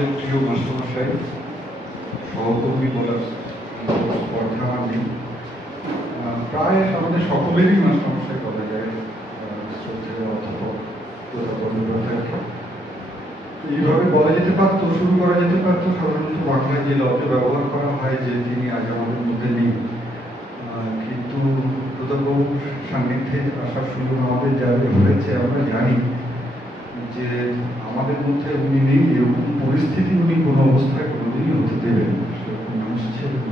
আমাদের প্রিয় মাস্টারমশাই, সহকর্মী বলার স্পর্ধা আমার নেই, প্রায় আমাদের সকলেরই মাস্টারমশাই বলা যায় শ্রদ্ধেয় অধ্যাপক বন্দ্যোপাধ্যায়কে। এইভাবে বলা যেতে পারতো, শুরু করা যেতে পারতো সাধারণত বাংলায় যে লব্ধ ব্যবহার করা হয় যে তিনি আজ আমাদের মধ্যে নেই, কিন্তু প্রতাপবাবুর সান্নিধ্যে আসার সুযোগ আমাদের যাদের হয়েছে আমরা জানি যে আমাদের মধ্যে উনি নেই, এরকম পরিস্থিতি উনি কোনো অবস্থায় কোনোদিনই হতে দেবেন, সেরকম মানুষ ছিলেন।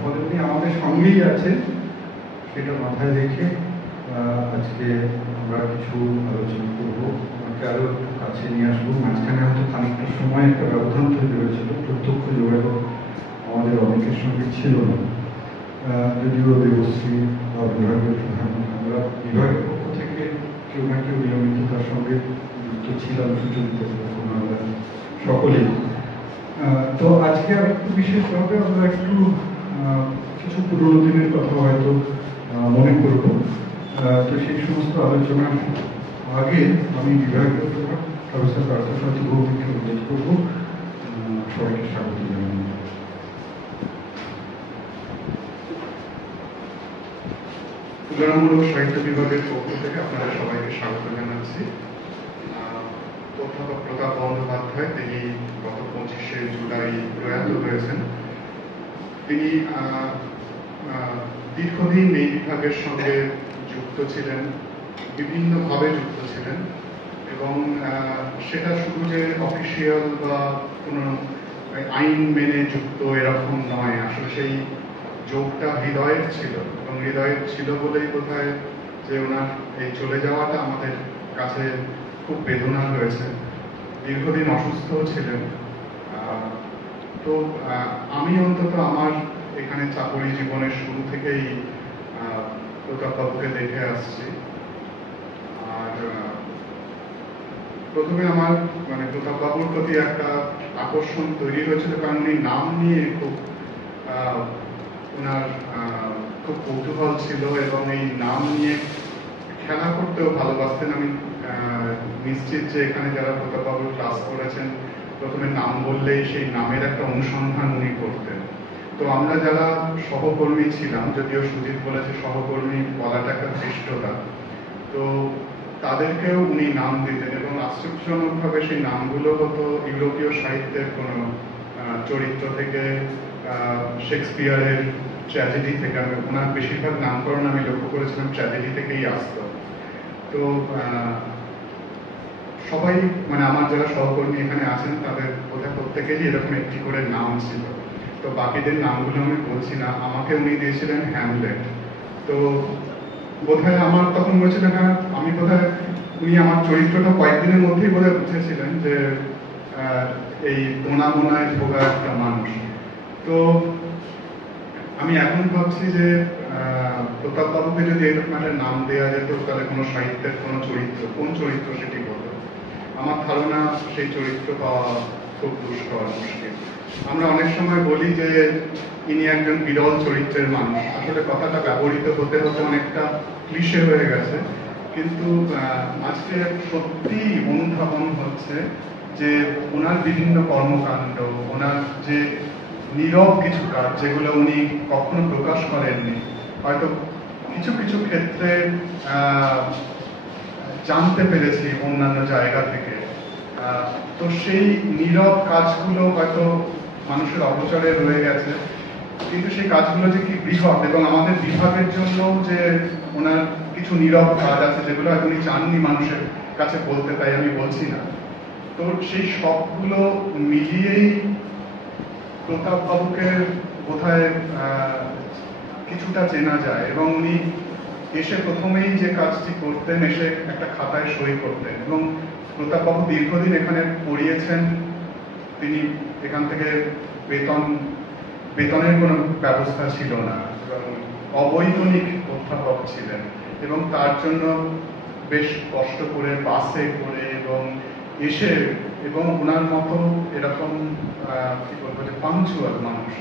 ফলে উনি আমাদের সঙ্গেই আছেন, সেটা মাথায় রেখে আজকে আমরা কিছু আলোচনা করবো, আমাকে আরো একটু কাছে নিয়ে আসবো। মাঝখানে হয়তো খানিকটা সময় একটা ব্যবধান তৈরি হয়েছিল, প্রত্যক্ষ যোগাযোগ আমাদের অনেকের সঙ্গে ছিল না, যদিও দেবশ্রী বা বিভাগীয় প্রধান, আমরা বিভাগের পক্ষ থেকে কেউ না কেউ নিয়মিত তার সঙ্গে যুক্ত ছিলাম, সুচরিত আমরা সকলেই। তো আজকে আর একটু বিশেষভাবে আমরা একটু কিছু পুরোনো দিনের কথা হয়তো মনে করব। তো সেই সমস্ত আলোচনার আগে আমি বিভাগীয় প্রধান প্রফেসর পার্থসারথী ভৌমিককে অনুরোধ করবো সবাইকে স্বাগত জানাই। তুলনামূলক সাহিত্য বিভাগের পক্ষ থেকে আপনাদের সবাইকে স্বাগত জানাচ্ছি। অধ্যাপক প্রতাপ বন্দ্যোপাধ্যায়, তিনি গত 25শে জুলাই প্রয়াত হয়েছেন। তিনি দীর্ঘদিন এই বিভাগের সঙ্গে যুক্ত ছিলেন, বিভিন্নভাবে যুক্ত ছিলেন, এবং সেটা শুধু যে অফিসিয়াল বা কোনো আইন মেনে যুক্ত এরকম নয়, আসলে সেই যোগটা হৃদয়ের ছিল, এবং হৃদয়ের ছিল বলেই বোধহয় যে ওনার এই চলে যাওয়াটা আমাদের কাছে খুব বেদনা হয়েছে। দীর্ঘদিন অসুস্থ ছিলেন। তো আমি অন্তত আমার এখানে চাকরি জীবনের শুরু থেকেই প্রতাপবাবুকে দেখে আসছি। আর প্রথমে আমার প্রতাপবাবুর প্রতি একটা আকর্ষণ তৈরি হয়েছিল, কারণ উনি নাম নিয়ে খুব ওনার খুব কৌতূহল ছিল, এবং এই নাম নিয়ে খেলা করতেও ভালোবাসতেন। আমি নিশ্চিত যে এখানে যারা প্রতাপবাবুর ক্লাস করেছেন, প্রথমে নাম বললেই সেই নামের একটা অনুসন্ধান উনি করতেন। তো আমরা যারা সহকর্মী ছিলাম, যদিও সুজিত বলেছে সহকর্মী বলাটা একটা ধৃষ্টতা, তো তাদেরকেও উনি নাম দিতেন, এবং আশ্চর্যজনকভাবে সেই নামগুলো হতো ইউরোপীয় সাহিত্যের কোনো চরিত্র থেকে, শেক্সপিয়ারের ট্র্যাজেডি থেকে। ওনার বেশিরভাগ নামকরণ আমি লক্ষ্য করেছিলাম ট্র্যাজেডি থেকেই আসতো। তো সবাই আমার যারা সহকর্মী এখানে আছেন তাদের বোধহয় প্রত্যেকেরই এরকম একটি করে নাম ছিল। তো বাকিদের নামগুলো আমি বলছি না। আমাকে উনি দিয়েছিলেন হ্যামলেট। তো বোধহয় আমার তখন বলছিল আমি বোধহয় উনি আমার চরিত্রটা কয়েকদিনের মধ্যেই বোধহয় বুঝেছিলেন যে এই মোনা মোনায় ভোগা একটা মানুষ। তো আমি এখন ভাবছি যে প্রতাপবাবুকে যদি এরকম একটা নাম দেওয়া যেত, তাহলে কোনো সাহিত্যের কোনো চরিত্র, কোন চরিত্র সেটি হতো? আমার ধারণা সেই চরিত্র পাওয়া খুব দুষ্কর, মুশকিল। আমরা অনেক সময় বলি যে ইনি একজন বিরল চরিত্রের মানুষ। আসলে কথাটা ব্যবহৃত হতে হতে অনেকটা ক্লিশে হয়ে গেছে, কিন্তু আজকে সত্যি অনুধাবন হচ্ছে যে ওনার বিভিন্ন কর্মকাণ্ড, ওনার যে নীরব কিছু কাজ যেগুলো উনি কখনো প্রকাশ করেননি, হয়তো কিছু কিছু ক্ষেত্রে জানতে পেরেছি অন্যান্য জায়গা থেকে। তো সেই নীরব কাজগুলো হয়তো মানুষের অগোচরে রয়ে গেছে, কিন্তু সেই কাজগুলো যে কি বৃহৎ, এবং আমাদের বিভাগের জন্য যে ওনার কিছু নীরব কাজ আছে যেগুলো হয়তো উনি চাননি মানুষের কাছে বলতে, তাই আমি বলছি না। তো সেই সবগুলো মিলিয়েই প্রতাপবাবুকে বোধহয় কিছুটা চেনা যায়। এবং উনি এসে প্রথমেই যে কাজটি করতেন, এসে একটা খাতায় সই করতেন। এবং প্রতাপবাবু দীর্ঘদিন এখানে পড়িয়েছেন। তিনি এখান থেকে বেতনের কোনো ব্যবস্থা ছিল না, এবং অবৈতনিক অধ্যাপক ছিলেন, এবং তার জন্য বেশ কষ্ট করে বাসে করে এবং এসে, এবং ওনার মতো এরকম কি বলবো যে পাংচুয়াল মানুষ,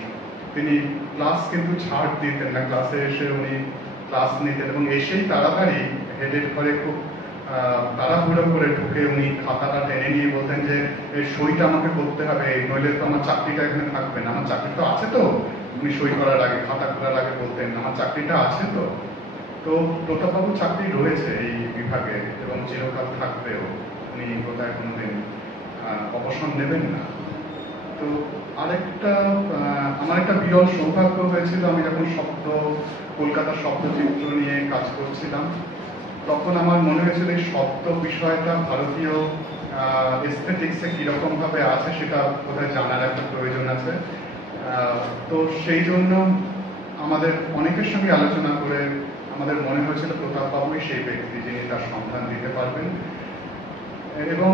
তিনি ক্লাস কিন্তু ছাড় দিতেন না। ক্লাসে এসে উনি ক্লাস নিতেন, এবং এসেই তাড়াতাড়ি হেডের ঘরে খুব তাড়াহুড়ো করে ঢুকে উনি খাতাটা টেনে নিয়ে বলতেন যে এই সইটা আমাকে করতে হবে, নইলে তো আমার চাকরিটা এখানে থাকবে না। আমার চাকরি তো আছে তো, উনি সই করার আগে, খাতা খোলার আগে বলতেন আমার চাকরিটা আছে তো। তো প্রতাপবাবুর চাকরি রয়েছে এই বিভাগে এবং চিরকাল থাকবেও, উনি কোথায় কোনোদিন অবসর নেবেন না। তো আরেকটা আমার একটা বিরল সৌভাগ্য হয়েছিল, আমি যখন কলকাতার শব্দচিত্র নিয়ে কাজ করছিলাম, তখন আমার মনে হয়েছিল এই শব্দ বিষয়টা ভারতীয় এস্থেটিক্সে কিরকম ভাবে আছে সেটা বোধহয় জানার একটা প্রয়োজন আছে। তো সেই জন্য আমাদের অনেকের সঙ্গে আলোচনা করে আমাদের মনে হয়েছিল প্রতাপবাবুই সেই ব্যক্তি যিনি তার সন্ধান দিতে পারবেন, এবং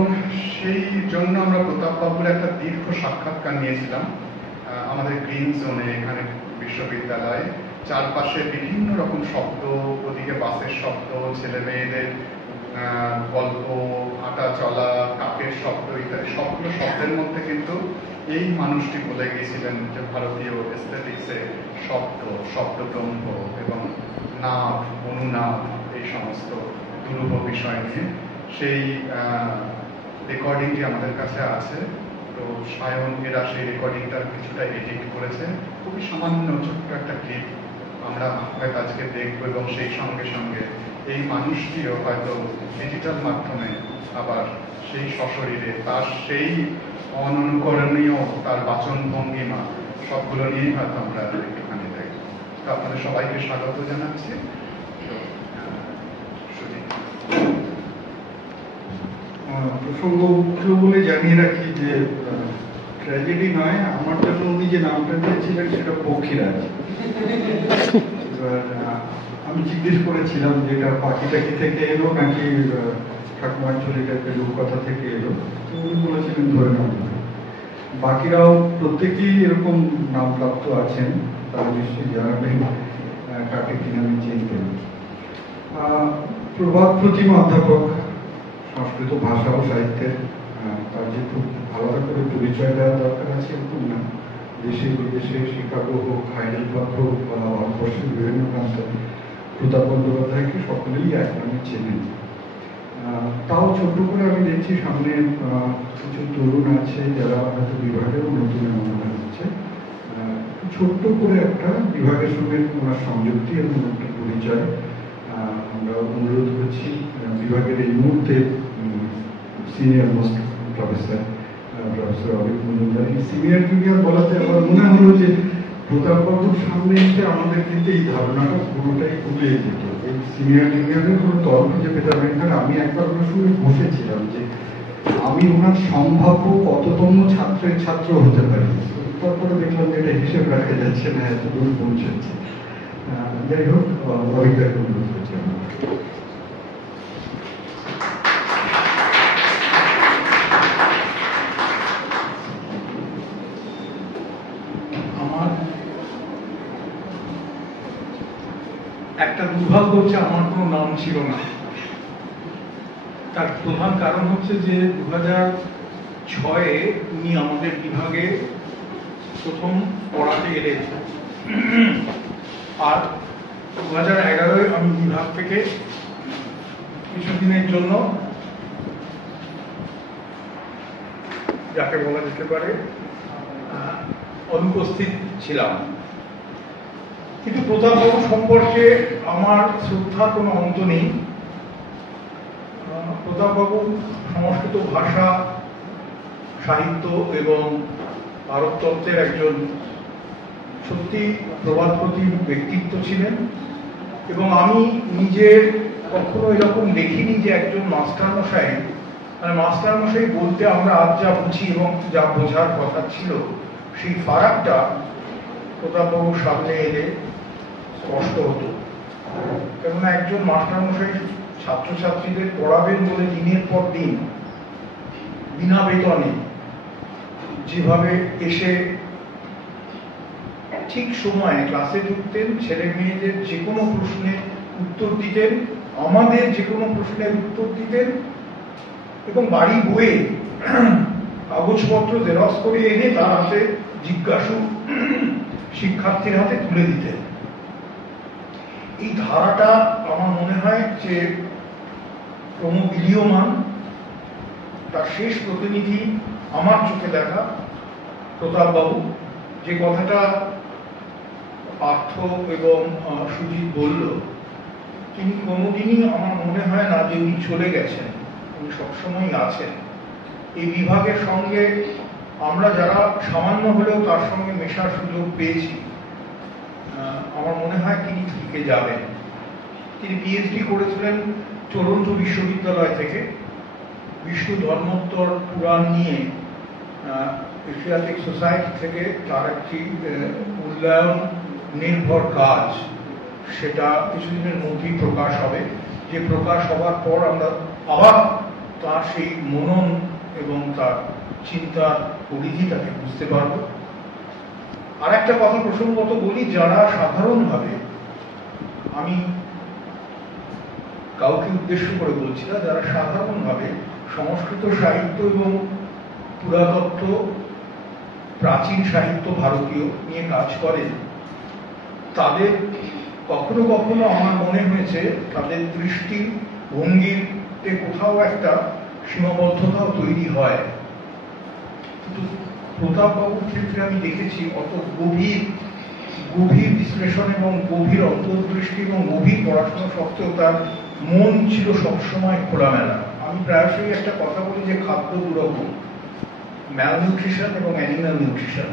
সেই জন্য আমরা প্রতাপবাবুর একটা দীর্ঘ সাক্ষাৎকার নিয়েছিলাম আমাদের গ্রিন জোনে এখানে বিশ্ববিদ্যালয়ে। চারপাশে বিভিন্ন রকম শব্দ, ওদিকে বাসের শব্দ, ছেলে মেয়েদের গল্প, হাঁটা চলা, কাকের শব্দ ইত্যাদি, সবগুলো শব্দের মধ্যে কিন্তু এই মানুষটি বলে গিয়েছিলেন যে ভারতীয় এস্থেটিক্সে শব্দ, শব্দব্রহ্ম এবং নাভ, অনুনাভ, এই সমস্ত দুরূহ বিষয় নিয়ে। সেই রেকর্ডিংটি আমাদের কাছে আছে। তো সায়ন এরা সেই রেকর্ডিংটার কিছুটা এডিট করেছে, খুবই সামান্য ছোট্ট একটা ক্লিপ আমরা হয়তো আজকে দেখবো, এবং সেই সঙ্গে সঙ্গে এই মানুষটিও হয়তো ডিজিটাল মাধ্যমে আবার সেই সশরীরে তার সেই অননুকরণীয় তার বাচন ভঙ্গিমা সবগুলো নিয়েই হয়তো আমরা একটুখানি দেখব। তো আপনাদের সবাইকে স্বাগত জানাচ্ছি। প্রসঙ্গ উঠল বলে জানিয়ে রাখি যে ট্র্যাজেডি নয়, আমার জন্য উনি যে নামটা দিয়েছিলেন সেটা পক্ষীরাজ। এবার আমি জিজ্ঞেস করেছিলাম যে এটা পাখিটাকি থেকে এলো নাকি ঠাকুমার ঝুলি টাইপের রূপকথা থেকে এলো, তো উনি বলেছিলেন ধরে নাম। বাকিরাও প্রত্যেকেই এরকম নামপ্রাপ্ত আছেন, তারা নিশ্চয়ই জানাবেন কাকে কি নামে চিনতেন। প্রভাত প্রতিমা অধ্যাপক, সংস্কৃত ভাষা ও সাহিত্যের, তার যেহেতু আলাদা করে পরিচয় দেওয়া দরকার আছে এরকম না, দেশে বিদেশে, শিকাগো হোক, হাইডেলবার্গ হোক বা ভারতবর্ষের বিভিন্ন প্রান্তে প্রতাপ বন্দ্যোপাধ্যায়কে সকলেই এক নামে চেনেন। তাও ছোট্ট করে আমি দেখছি সামনে কিছু তরুণ আছে যারা হয়তো বিভাগেও নতুন মনে হচ্ছে, ছোট্ট করে একটা বিভাগের সঙ্গে ওনার সংযুক্তি এবং একটা পরিচয় আমরা অনুরোধ করছি বিভাগের এই মুহূর্তে senior most professor Abhik Majumdar. Senior junior বলাতে আমার মনে হলো যে প্রতাপবাবুর সামনে এসে আমাদের কিন্তু এই ধারণাটা পুরোটাই গুলিয়ে যেত। এই সিনিয়র জুনিয়রের কোনো তর্ক যে পেতাবেন, কারণ আমি একবার ওনার সঙ্গে বসেছিলাম যে আমি ওনার সম্ভাব্য কততম ছাত্রের ছাত্র হতে পারি, তারপরে দেখলাম যে এটা হিসেব রাখা যাচ্ছে না, এত দূর পৌঁছেছে। যাই হোক, অভিজ্ঞতা অনুরোধ করছি আমার একটা দুর্ভাগ্য হচ্ছে আমার কোনো নাম ছিল না। তার প্রধান কারণ হচ্ছে যে 2006-এ উনি আমাদের বিভাগে প্রথম পড়াতে এলেন, আর 2011-এ আমি বিভাগ থেকে কিছুদিনের জন্য যাকে বলা যেতে পারে অনুপস্থিত ছিলাম। কিন্তু প্রতাপবাবু সম্পর্কে আমার শ্রদ্ধার কোনো অন্ত নেই। প্রতাপবাবু সংস্কৃত ভাষা, সাহিত্য এবং ভারততত্ত্বের একজন সত্যি প্রবাদপ্রতিম ব্যক্তিত্ব ছিলেন, এবং আমি নিজে কখনো এরকম দেখিনি যে একজন মাস্টারমশাই, মানে মাস্টারমশাই বলতে আমরা আজ যা বুঝি এবং যা বোঝার কথা ছিল সেই ফারাকটা প্রতাপবাবুর সামনে এলে স্পষ্ট হতো। কেননা একজন মাস্টারমশাই ছাত্রছাত্রীদের পড়াবেন বলে দিনের পর দিন বিনা বেতনে যেভাবে এসে ঠিক সময়ে ক্লাসে ঢুকতেন, ছেলে মেয়েদের যে কোনো প্রশ্নের উত্তর দিতেন, আমাদের যে কোনো প্রশ্নের উত্তর দিতেন, এবং বাড়ি বইয়ে কাগজপত্র জেরক্স করে এনে তার হাতে জিজ্ঞাসু শিক্ষার্থীর হাতে তুলে দিতেন। এই ধারাটা আমার মনে হয় যে ক্রমবিলীয়মান, তার শেষ প্রতিনিধি আমার চোখে দেখা প্রতাপবাবু। যে কথাটা পার্থ এবং সুজিত বলল, তিনি কোনোদিনই আমার মনে হয় না যে উনি চলে গেছেন, উনি সবসময় আছেন। এই বিভাগের সঙ্গে আমরা যারা সামান্য হলেও তার সঙ্গে মেশার সুযোগ পেয়েছি, আমার মনে হয় তিনি থেকে যাবেন। তিনি পিএইচডি করেছিলেন টরন্টো বিশ্ববিদ্যালয় থেকে বিষ্ণু ধর্মোত্তর পুরাণ নিয়ে। এশিয়াটিক সোসাইটি থেকে তার একটি মূল্যায়ন নির্ভর কাজ, সেটা কিছুদিনের মধ্যেই প্রকাশ হবে। যে প্রকাশ হওয়ার পর আমরা আবার তার সেই মনন এবং তার চিন্তার পরিধিটাকে বুঝতে পারব। আর একটা কথা প্রসঙ্গত বলি, যারা সাধারণভাবে, আমি কাউকে উদ্দেশ্য করে বলছি না, যারা সাধারণভাবে সংস্কৃত সাহিত্য এবং পুরাতত্ত্ব, প্রাচীন সাহিত্য ভারতীয় নিয়ে কাজ করেন, তাদের কখনো কখনো আমার মনে হয়েছে তাদের দৃষ্টি ভঙ্গিতে কোথাও একটা সীমাবদ্ধতাও তৈরি হয়। কিন্তু প্রতাপবাবুর ক্ষেত্রে আমি দেখেছি অত গভীর বিশ্লেষণ এবং গভীর অন্তর্দৃষ্টি এবং গভীর পড়াশোনা সত্ত্বেও তার মন ছিল সবসময় খোলামেলা। আমি প্রায়শই একটা কথা বলি যে খাদ্য দুরকম, ম্যালনিউট্রিশন এবং অ্যানিমাল নিউট্রিশন।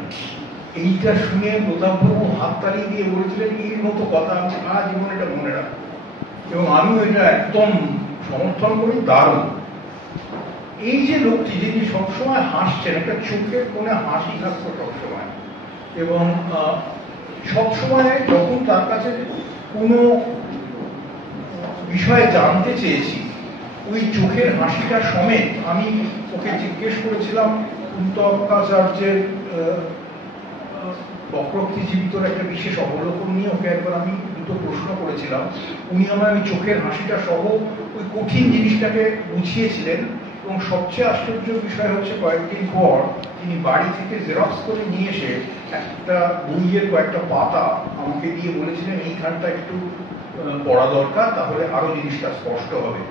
এইটা শুনে প্রতাপবাবু হাততালি দিয়ে বলেছিলেন, এর মতো কথা আমি সারা জীবন এটা মনে রাখবো, এবং আমিও এটা একদম সমর্থন করি। দারুণ এই যে লোকটি, যিনি সবসময় হাসছেন, একটা চোখের কোণে হাসি থাকতো সবসময়, এবং সবসময় যখন তার কাছে কোনো বিষয়ে জানতে চেয়েছি, ওই চোখের হাসিটা সমেত আমি ওকে জিজ্ঞেস করেছিলাম কুন্তকাচার্যের বক্রোক্তি জীবিতর একটা বিশেষ অবলোকন নিয়ে। ওকে একবার আমি দুটো প্রশ্ন করেছিলাম, উনি আমার ওই চোখের হাসিটা সহ ওই কঠিন জিনিসটাকে বুঝিয়েছিলেন। এবং সবচেয়ে আশ্চর্য বিষয় হচ্ছে, কয়েকদিন পর তিনি বাড়ি থেকে জেরক্স করে নিয়ে এসে একটা বইয়ের কয়েকটা পাতা আমাকে দিয়ে বলেছিলেন, এইখানটা একটু পড়া দরকার, তাহলে আরো জিনিসটা স্পষ্ট হবে।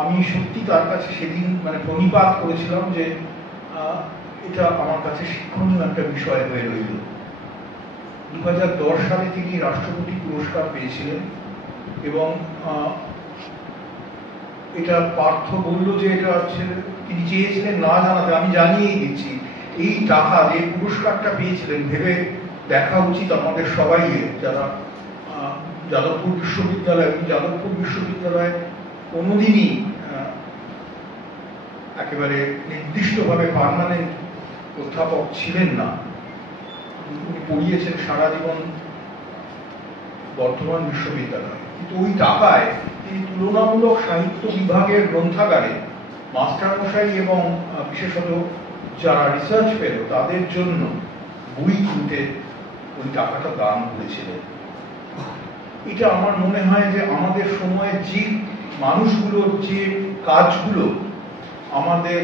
আমি সত্যি তার কাছে সেদিন প্রণিপাত করেছিলাম যে এটা আমার কাছে শিক্ষণীয় একটা বিষয় হয়ে রইল। 2010 সালে তিনি রাষ্ট্রপতি পুরস্কার পেয়েছিলেন, এবং এটা পার্থ বলল যে এটা তিনি চেয়েছিলেন না জানাতে, আমি জানিয়েই দিচ্ছি। এই টাকা, যে পুরস্কারটা পেয়েছিলেন, ভেবে দেখা উচিত আমাদের সবাই, যারা যাদবপুর বিশ্ববিদ্যালয়ে কোনোদিনই একেবারে নির্দিষ্টভাবে পার্মানেন্ট অধ্যাপক ছিলেন না। উনি পড়িয়েছেন সারা জীবন বর্ধমান বিশ্ববিদ্যালয়, কিন্তু ওই টাকায় তিনি তুলনামূলক সাহিত্য বিভাগের গ্রন্থাগারে মাস্টারমশাই এবং বিশেষত যারা রিসার্চ পেল তাদের জন্য বই কিনতে ওই টাকাটা দান করেছিলেন। এটা আমার মনে হয় যে আমাদের সময়ে যে মানুষগুলোর যে কাজগুলো আমাদের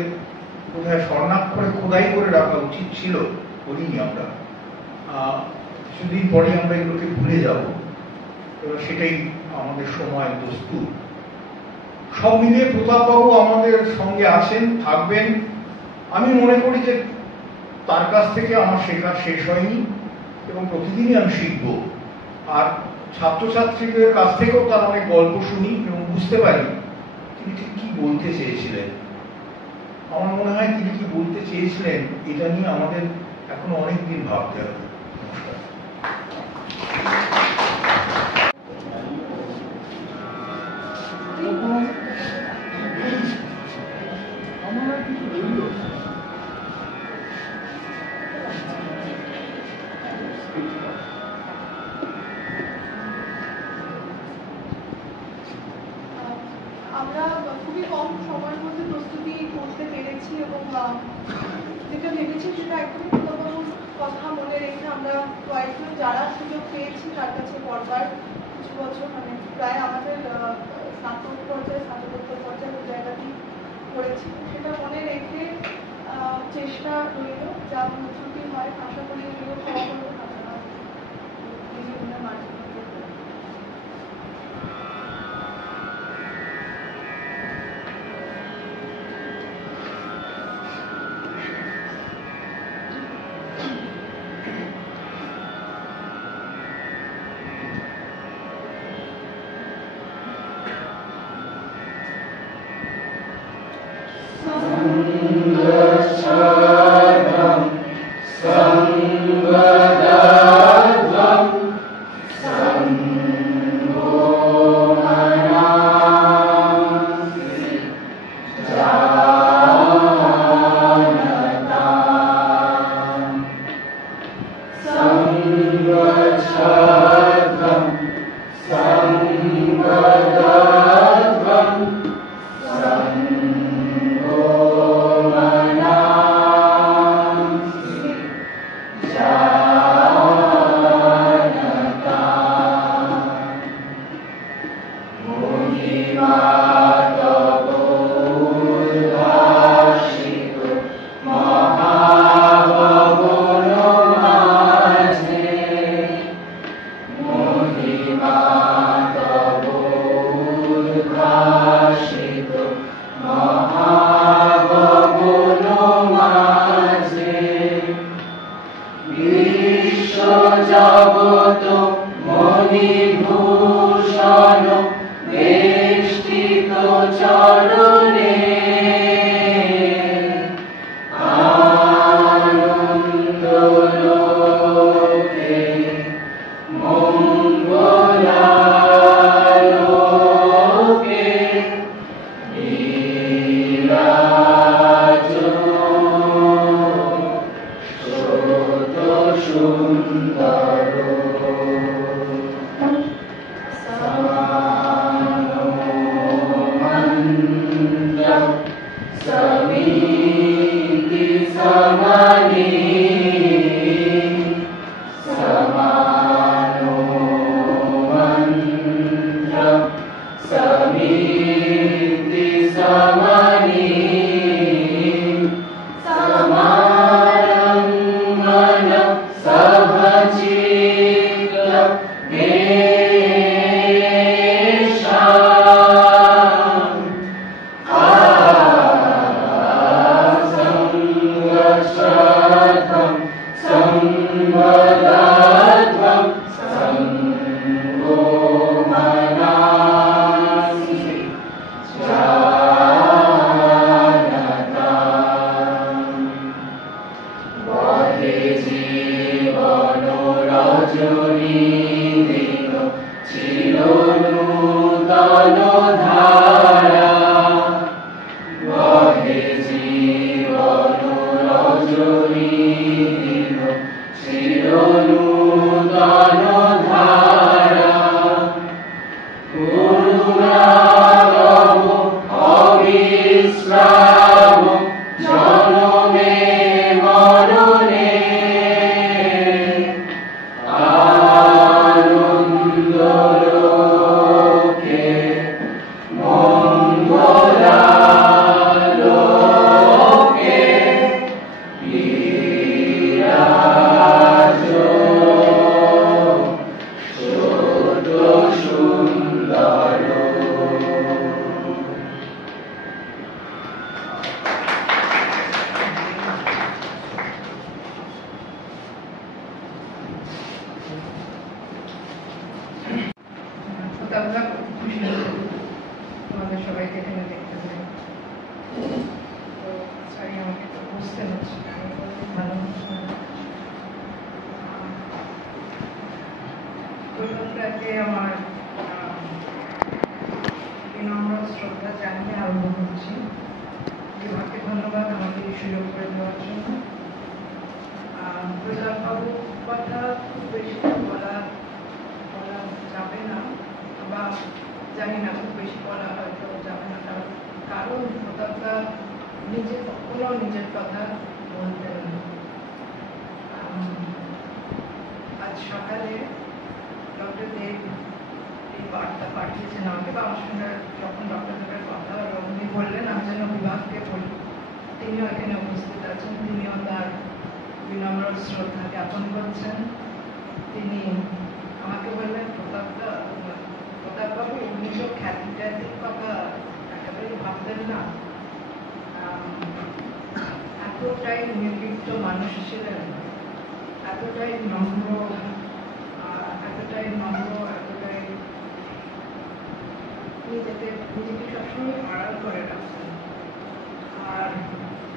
কোথায় স্বর্ণাক্ষরে খোদাই করে রাখা উচিত ছিল, করিনি আমরা। কিছুদিন পরে আমরা এগুলোকে ভুলে যাব, এবং সেটাই আমাদের সময় বস্তু। সব মিলিয়ে প্রতাপবাবু আমাদের সঙ্গে আছেন, থাকবেন। আমি মনে করি যে তার কাছ থেকে আমার শেখা শেষ হয়নি, এবং প্রতিদিনই আমি শিখব। আর ছাত্রছাত্রীদের কাছ থেকেও তার অনেক গল্প শুনি এবং বুঝতে পারি তিনি ঠিক কি বলতে চেয়েছিলেন। আমার মনে হয় তিনি কি বলতে চেয়েছিলেন এটা নিয়ে আমাদের এখনো অনেক দিন ভাবতে হবে। নমস্কার। আমরা খুবই কম সময়ের মধ্যে প্রস্তুতি করতে পেরেছি, এবং যেটা ভেবেছি সেটা একদমই প্রতাপবাবুর কথা মনে রেখে আমরা কয়েকজন যারা সুযোগ পেয়েছি তার কাছে পড়বার কিছু বছর, প্রায় আমাদের স্নাতক পর্যায়ে, স্নাতকোত্তর পর্যায়ে ওই জায়গাটি করেছি, সেটা মনে রেখে চেষ্টা রইল। যা ত্রুটি হয় আশা করি এগুলো ক্ষমা করবেন আপনারা নিজেদের মাঝে।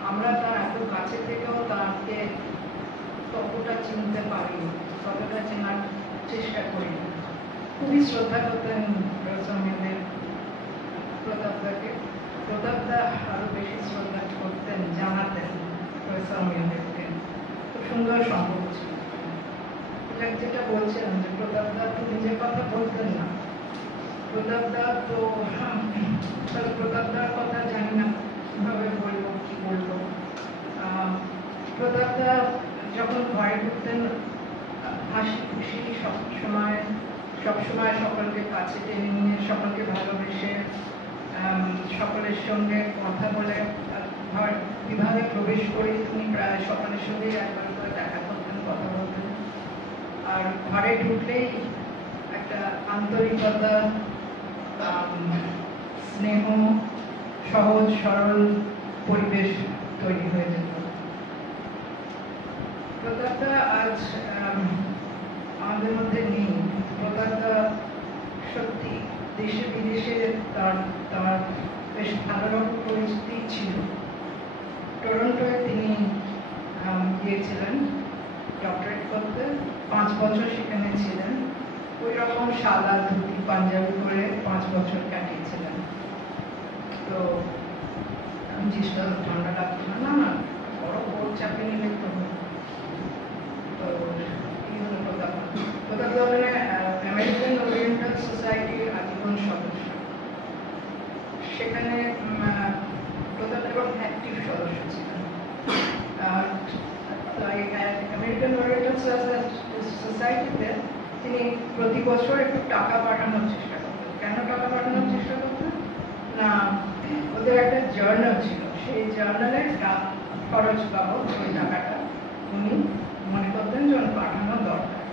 আমরা তার এত কাছে থেকেও তাকে ততটা চিনতে পারিনি, ততটা চেনার চেষ্টা করিনি। খুবই শ্রদ্ধা করতেন রসমেদের প্রতাপদাকে। প্রতাপদা আরো বেশি শ্রদ্ধা করতেন, জানাতেন রসমেদেরকে। খুব সুন্দর সম্পর্ক ছিল। যেটা বলছিলাম যে প্রতাপদা তো নিজের কথা বলতেন না। প্রতাপদা তো প্রতাপদার কথা জানি না কিভাবে বলবো, কি বলবো। প্রতাপদা যখন ঘরে ঢুকতেন হাসি খুশি, সবসময় সকলকে কাছে টেনে নিয়ে, সকলকে ভালোবেসে, সকলের সঙ্গে কথা বলে, ঘর বিভাগে প্রবেশ করে তিনি প্রায় সকলের সঙ্গেই একবার করে দেখা করতেন, কথা বলতেন। আর ঘরে ঢুকলেই একটা আন্তরিকতা, স্নেহ, সহজ সরল পরিবেশ তৈরি হয়ে যেত। প্রতাপদা আজ আমাদের মধ্যে নেই। প্রতাপদা সত্যি দেশে বিদেশে তার বেশ ভালো রকম পরিচিতি ছিল। টরন্টোয় তিনি গিয়েছিলেন ডক্টরেট করতে, 5 বছর সেখানে ছিলেন। ওই রকম সাদা ধুতি পাঞ্জাবি করে 5 বছর কাটিয়েছিলেন। তো আমি চেষ্টা ঠান্ডা লাগছিল না, বড় বোর্ড চাপে নিলে তো আমেরিকান ওরিয়েন্টাল সোসাইটির আজীবন সদস্য। সেখানে প্রধান এবং অ্যাক্টিভ সদস্য ছিলেন। আমেরিকান ওরিয়েন্টাল সোসাইটিতে তিনি প্রতি বছর একটু টাকা পাঠানোর চেষ্টা করতেন। কেন টাকা পাঠানোর চেষ্টা করতেন না, ওদের একটা জার্নাল ছিল, সেই জার্নালের খরচ বাবদ ওই টাকাটা উনি মনে করতেন যে পাঠানো দরকার।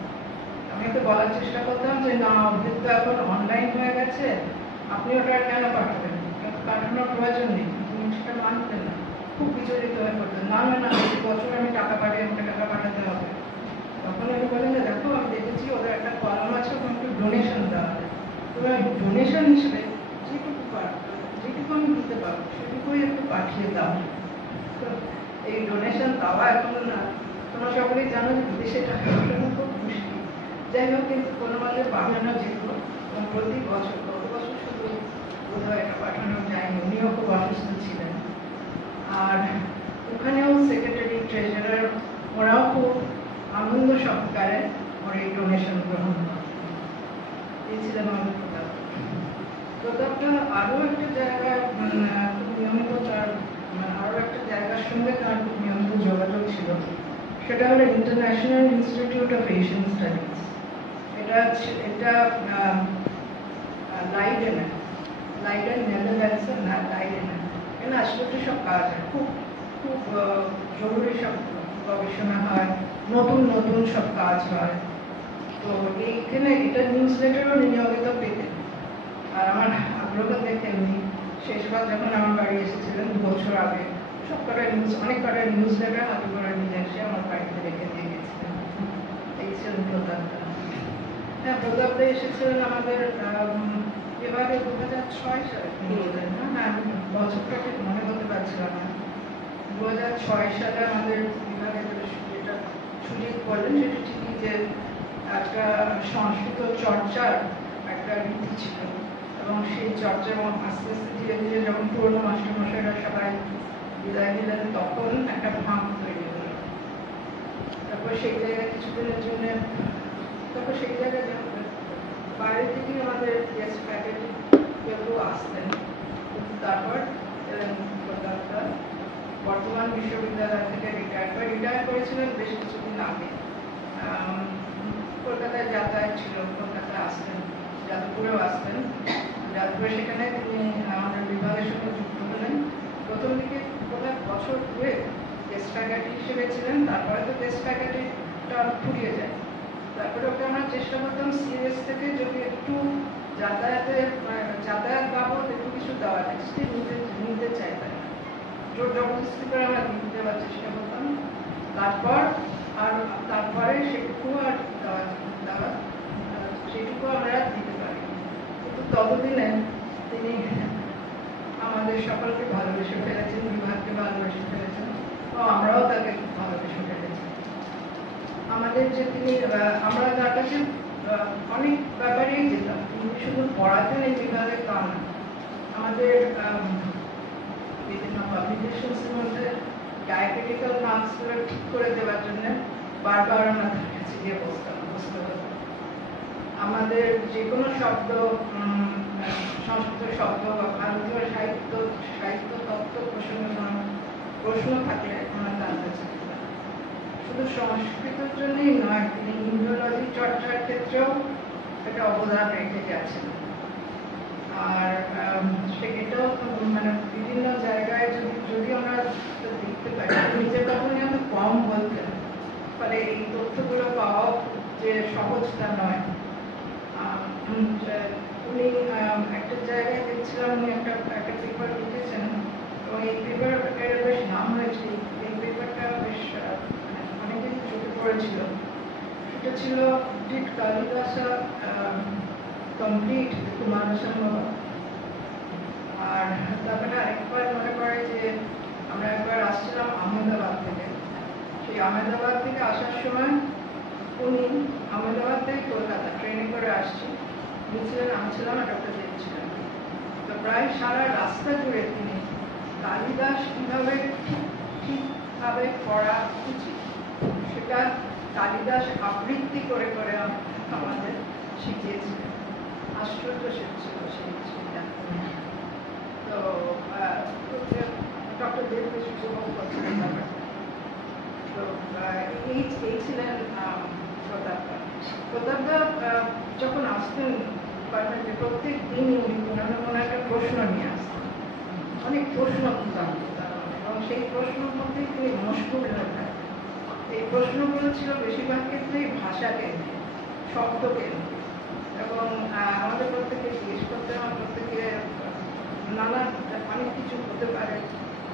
আমি তো বলার চেষ্টা করতাম যে না, ওদের তো এখন অনলাইন হয়ে গেছে, আপনি ওটা কেন পাঠাবেন, পাঠানোর প্রয়োজন নেই। তিনি সেটা মানতেন না, খুব বিচলিত হয়ে পড়তেন। না না না, প্রতি বছর আমি টাকা পাঠাই, আমাকে টাকা পাঠাতে হবে। তখন আমি বলেন যে দেখো, আমি দেখেছি ওদের একটা কলম আছে, ওখানে একটু ডোনেশন দেওয়া হয়, তোমরা ডোনেশন হিসেবে যেটুকু আমি দিতে পারবো সেটুকুই একটু পাঠিয়ে দাও। তো এই ডোনেশন দেওয়া এখন না, তোমরা সকলেই জানো যে বিদেশে টাকা পাঠানো খুব মুশকিল। যাই হোক, কিন্তু কোনো মতে পাঠানো যেত। প্রতি বছর, গত বছর শুধু বোধহয় এটা পাঠানো যায়নি, উনিও খুব অসুস্থ ছিলেন। আর ওখানেও সেক্রেটারি, ট্রেজারার, ওরাও খুব আনন্দ সহকারে ওর এই ডোনেশন গ্রহণ করতেন। এই ছিলেন আমাদের প্রতাপ। প্রতাপটা আরও একটা জায়গায় খুব নিয়মিত, তার আরও একটা জায়গার সঙ্গে তার খুব নিয়মিত যোগাযোগ ছিল। সেটা হলো international institute of Asian studies. এটা লাইডেন নেদারল্যান্ডসে, না লাইডেনে। এখানে আশেপাশে সব কাজ হয়, খুব খুব জরুরি সব গবেষণা হয়, নতুন নতুন সব কাজ হয়। তো এইখানে এটা নিউজ লেটারও নিয়মিত পেতেন। আর আমার আগ্রহ দেখে উনি শেষবার যখন আমার বাড়ি এসেছিলেন 2 বছর আগে, অনেক কটা নিউজ লেটার হাতে করে নিয়ে এসে আমার বাড়িতে রেখে দিয়ে গেছিলেন। এই ছিলেন প্রতাপদা। হ্যাঁ, প্রতাপদা এসেছিলেন আমাদের এবারে 2006 সালে। হ্যাঁ, আমি বছরটা ঠিক মনে করতে পারছিলাম না। 2006 সালে আমাদের বিভাগে যেটা সুযোগ করলেন, সেটা ঠিকই যে একটা সংস্কৃত চর্চার একটা রীতি ছিল, এবং সেই চর্চা এবং আস্তে আস্তে ধীরে ধীরে যখন পুরোনো মাস্টারমশাইরা সবাই বিদায় নিলেন, তখন একটা ভাঙ তৈরি হলো। তারপর সেই জায়গায় কিছুদিনের জন্য, তারপর সেই জায়গায় বাইরে থেকে আমাদের গেস্ট ফ্যাকাল্টি কেউ আসতেন। তারপর প্রতাপদা বর্তমান বিশ্ববিদ্যালয় থেকে রিটায়ার করেছিলেন বেশ কিছুদিন আগে। কলকাতায় যাতায়াত ছিল, কলকাতায় আসতেন, যাদবপুরেও আসতেন। যাদবপুরে সেখানে তিনি আমাদের বিভাগের সঙ্গে যুক্ত হলেন। প্রথম দিকে বোধহয় বছর ধরে গেস্ট ফ্যাকাল্টি হিসেবে ছিলেন। তারপরে তো গেস্ট ফ্যাকাল্টিটা ফুরিয়ে যায়। তারপরে ওকে আমরা চেষ্টা করতাম সিএস থেকে যদি একটু যাতায়াত বাবদ একটু কিছু দেওয়া যায়, নিতে চাইতেন। জোর জবরদস্তি করে আমরা দেওয়ার চেষ্টা করতাম। তারপরে সেটুকু আর সেটুকু আমরা দিতে পারি। কিন্তু ততদিনে তিনি আমাদের সকলকে ভালোবেসে ফেলেছেন, বিভাগকে ভালোবেসে ফেলেছেন। তো আমরাও তাকে খুব ভালোবেসে ফেলেছি। আমাদের যে তিনি আমরা তার কাছে অনেক ব্যাপারেই যেতাম, তিনি শুধু পড়াতেন এই বিভাগে তা না, আমাদের বিভিন্ন পাবলিকেশনসের মধ্যে ডায়াবেটিক্যাল মার্কসগুলো ঠিক করে দেওয়ার জন্য বারবার আমরা তার কাছে গিয়ে বসতে হতো। আমাদের যে কোনো শব্দ, সংস্কৃত শব্দ বা ভারতীয় সাহিত্য তত্ত্ব প্রশ্ন থাকলে আমরা তার কাছে যেতাম। শুধু সংস্কৃতের জন্যই নয়, তিনি ইন্দ্রোলজি চর্চার ক্ষেত্রেও একটা অবদান রেখে গেছেন। আর সেটাও মানে বিভিন্ন জায়গায় যদি আমরা দেখতে পাই, নিজের কথা নিয়ে আমরা কম বলতেন, ফলে এই তথ্যগুলো পাওয়াও যে সহজ তা নয়। উনি একটা জায়গায় দেখছিলাম, উনি একটা পেপার লিখেছেন এবং এই পেপারের বেশ নাম হয়েছে, এই পেপারটা বেশ অনেকদিন চোখে পড়েছিল। সেটা ছিল ডিড কালিদাসা কমপ্লিট কুমারসম্ভবা। আর তারপরে আরেকবার মনে পড়ে যে আমরা একবার আসছিলাম আহমেদাবাদ থেকে, সেই আহমেদাবাদ থেকে আসার সময় উনি আহমেদাবাদ থেকে কলকাতা ট্রেনে করে আসছি, বুঝছিলেন আমি ছিলাম আর ডক্টর দেব ছিলেন। তো প্রায় সারা রাস্তা জুড়ে তিনি কালিদাস কীভাবে ঠিকভাবে পড়া উচিত সেটা কালিদাস আবৃত্তি করে করে আমাদের শিখিয়েছিলেন। আশ্চর্য ছিল সেইটা। তো ডক্টর দেব বেশ উপভোগ করছিলেন ব্যাপারটা। তো এই ছিলেন প্রতাপদা যখন আসতেন ডিপার্টমেন্টে, প্রত্যেক দিনই উনি কোনো না কোনো একটা প্রশ্ন নিয়ে আসতেন, অনেক প্রশ্ন তুলতাম এবং সেই প্রশ্নের মধ্যেই তিনি মশগুল হয়ে থাকতেন। এই প্রশ্নগুলো ছিল বেশিরভাগ ক্ষেত্রেই ভাষা কেন্দ্রিক, শব্দ কেন্দ্রিক, এবং আমাদের প্রত্যেকে জিজ্ঞেস করতেন, প্রত্যেকে অনেক কিছু হতে পারে,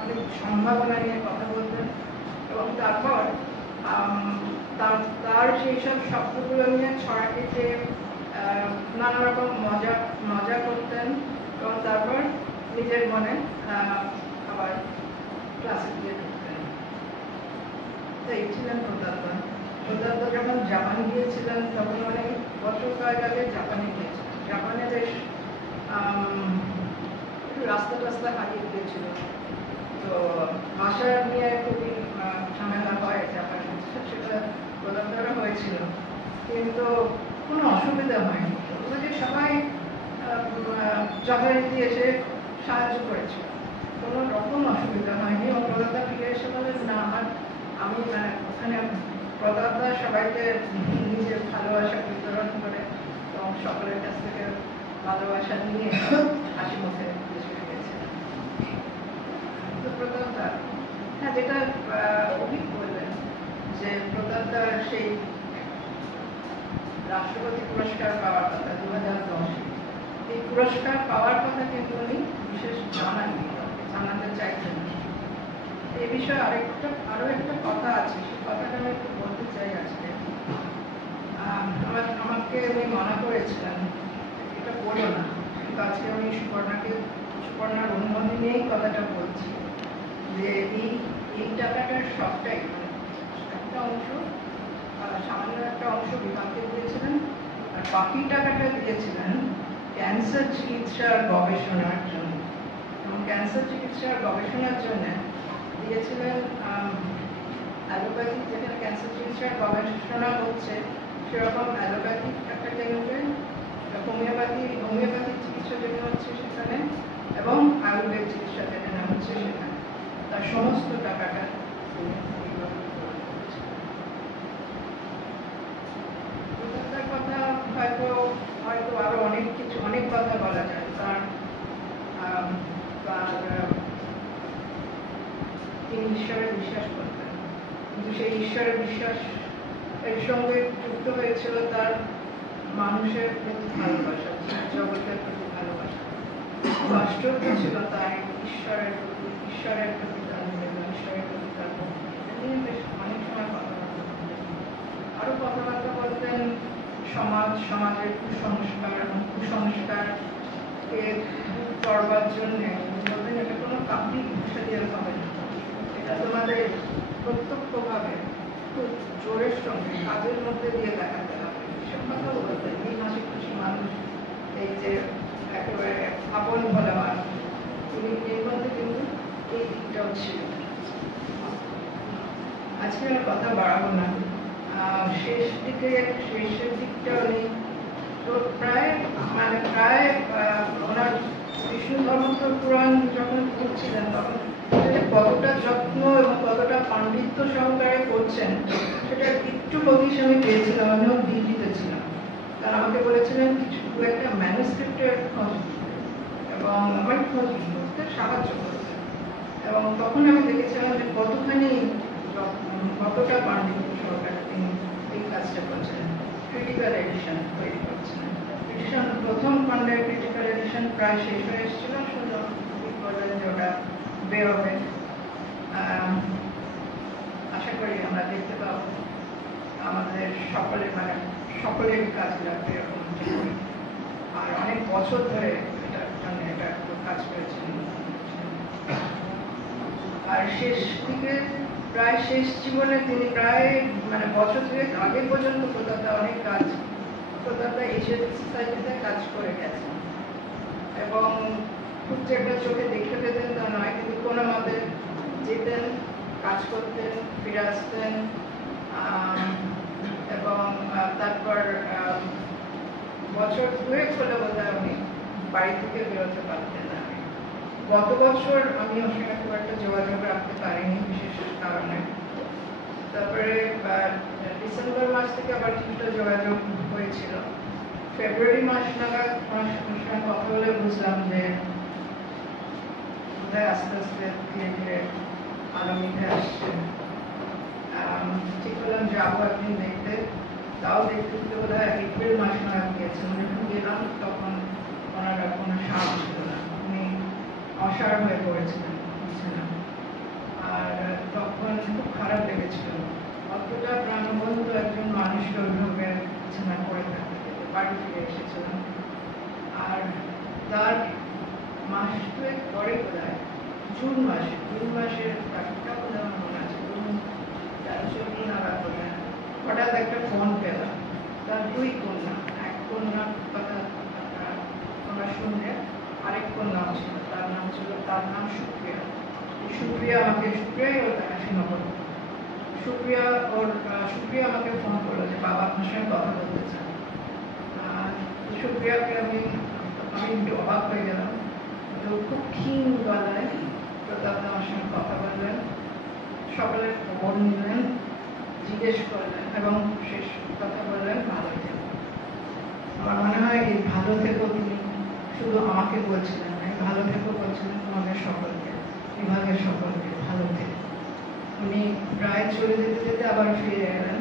অনেক সম্ভাবনা নিয়ে কথা বলতেন এবং তারপর তার সেই সব শব্দগুলো নিয়ে ছড়াটিতে নানা রকম মজা করতেন এবং তারপর নিজের মনে আবার ক্লাসে গিয়ে ঢুকতেন। তো এই ছিলেন প্রতাপদা। প্রতাপদা যখন জাপান গিয়েছিলেন তখন অনেক বছর কয়েক আগে জাপানে গিয়েছিলেন। জাপানে বেশ একটু রাস্তা হারিয়ে গিয়েছিল, তো ভাষা নিয়ে খুবই ঝামেলা হয় জাপানে, সেটা প্রতাপদারও হয়েছিল, কিন্তু কোনো অসুবিধা হয়নি। যে সবাই যথারীতি এসে সাহায্য করেছিল, কোনো রকম অসুবিধা হয়নি। এবং প্রতাপদা ফিরে এসে বলেন না, আমি ওখানে প্রতাপদা সবাইকে নিজের ভালোবাসা বিতরণ করে এবং সকলের কাছ থেকে ভালোবাসা নিয়ে হাসি মুখে দেশে ফিরেছিলেন। তো প্রতাপদা, হ্যাঁ, যেটা অভিক বললেন যে প্রতাপদার সেই রাষ্ট্রপতি পুরস্কার পাওয়ার কথা 2010, এই পুরস্কার পাওয়ার কথা কিন্তু উনি বিশেষ জানাতে চাইছেন। এই বিষয়ে আরো একটা কথা আছে, সেই কথাটা আমি একটু বলতে চাই আজকে। আমাকে উনি মনে করেছিলেন এটা বলো না, কিন্তু আজকে আমি সুপর্ণার অনুমতি নিয়েই কথাটা বলছি যে এই টাকাটার সবটাই একটা অংশ, সামান্য একটা অংশ বিভাগকে দিয়েছিলেন, আর বাকি টাকাটা দিয়েছিলেন ক্যান্সার চিকিৎসার গবেষণার জন্য। এবং ক্যান্সার চিকিৎসার গবেষণার জন্য দিয়েছিলেন অ্যালোপ্যাথি, যেখানে ক্যান্সার চিকিৎসার গবেষণা হচ্ছে সেরকম অ্যালোপ্যাথিক একটা কেন্দ্রে, হোমিওপ্যাথিক চিকিৎসা যেটা হচ্ছে সেখানে, এবং আয়ুর্বেদ চিকিৎসা যেখানে হচ্ছে সেখানে, তার সমস্ত টাকাটা কথা হয়তো আরো অনেক কথা বলা যায় তার তিনি ঈশ্বরে বিশ্বাস করতেন, কিন্তু সেই ঈশ্বরের বিশ্বাস এর সঙ্গে যুক্ত হয়েছিল তার মানুষের প্রতি ভালোবাসা, জগতের প্রতি ভালোবাসা। আশ্চর্য ছিল তার ঈশ্বরের প্রতি তার নিবেদন, ঈশ্বরের প্রতি তার ভক্তি। এটা নিয়ে বেশ অনেক সময় কথাবার্তা বলতেন। আরো কথাবার্তা বলতেন সমাজের কুসংস্কারকে দূর করবার জন্য বলতেন এটা কোনো পাবলিক ভাষা দিয়ে হবে না, এটা তোমাদের প্রত্যক্ষভাবে খুব জোরের সঙ্গে কাজের মধ্যে দিয়ে দেখাতে হবে, সেসব কথা বলতে এই হাসি খুশি মানুষ, এই যে একেবারে আপন বলে মানুষ, তুমি এর মধ্যে কিন্তু এই দিকটাও ছিল। আজকে আর কথা বাড়াবো না, শেষের দিকটা উনি তো প্রায় ওনার বিষ্ণু ধর্মত্ব পুরাণ যখন করছিলেন তখন কতটা যত্ন এবং কতটা পাণ্ডিত্য সহকারে করছেন সেটা একটু হদিশ আমি পেয়েছিলাম। আমিও ডিউটিতে ছিলাম, কারণ আমাকে বলেছিলেন কিছু একটা ম্যানুস্ক্রিপ্টের খোঁজ, এবং আমার খোঁজ করতে সাহায্য করতেন, এবং তখন আমি দেখেছিলাম যে কতটা পাণ্ডিত্য সহকারে তিনি এই কাজটা করছেন। ক্রিটিক্যাল এডিশন তৈরি করছিলেন, প্রথম খণ্ডের ক্রিটিক্যাল এডিশন প্রায় শেষ হয়ে এসেছিল, শুধু বললেন যে ওটা বেরোবে। আশা করি আমরা দেখতে পাবো আমাদের সকলের কাজ লাগবে এরকম, আর অনেক বছর ধরে এটা কাজ করেছেন। আর শেষ দিকে প্রায় শেষ জীবনে তিনি প্রায় বছর থেকে আগে পর্যন্ত প্রদাতা এশিয়াটিক সোসাইটিতে কাজ করে গেছেন, এবং খুব যে একটা চোখে দেখতে পেতেন তা নয়, কিন্তু কোনো মতে যেতেন, কাজ করতেন, ফিরে আসতেন, এবং তারপর বছর 2 হলে বোধহয় উনি বাড়ি থেকে বেরোতে পারতেন না। গত বছর আমি ওর সঙ্গে খুব একটা যোগাযোগ রাখতে পারিনি বিশেষ কারণে, তারপরে ডিসেম্বর মাস থেকে আবার কিছুটা যোগাযোগ হয়েছিল। ফেব্রুয়ারি মাস নাগাদ ওনার সঙ্গে কথা বলে বুঝলাম যে বোধহয় আস্তে আস্তে ধীরে ধীরে আলো মিঠে আসছে। ঠিক করলাম যাবো একদিন দেখতে, তাও দেখতে দেখতে বোধহয় এপ্রিল মাস নাগাদ গিয়েছেন। যখন গেলাম তখন ওনার কোনো সাপ ছিল না, উনি অসাড় হয়ে পড়েছিলেন বিছানা, আর তখন খুব খারাপ লেগেছিল। অতটা প্রাণবন্ত একজন মানুষকে ওইভাবে বিছানা করে থাকতে, বাড়ি ফিরে এসেছিলাম। আর তার মাস 2 পরে বোধহয় জুন মাসের তারিখটা বোধহয় আমার মনে আছে, জুন 13 নাগাদ বোধহয় হঠাৎ একটা ফোন পেলাম। তার 2 কন্যা, এক কন্যার কথা আমরা শুনলে, আরেক কন্যাও ছিল, তার নাম সুপ্রিয়া। সুপ্রিয়াই ওর দেখাশোনা করতো। সুপ্রিয়া আমাকে ফোন করলো যে বাবা আপনার সঙ্গে কথা বলতে চান। সুপ্রিয়াকে আমি একটু অবাক হয়ে গেলাম, তো খুব ক্ষীণ গলায় প্রতাপ আমার সঙ্গে কথা বললেন, সকলের খবর নিলেন, জিজ্ঞেস করলেন, এবং শেষ কথা বললেন ভালো থেকো। আমার মনে হয় এই ভালো থেকো তিনি শুধু আমাকে বলছিলেন না, ভালো থেকো বলছিলেন তোমাদের সকলকে, বিভাগের সকলকে ভালো থেকো। উনি প্রায় চলে যেতে যেতে আবার ফিরে এলেন,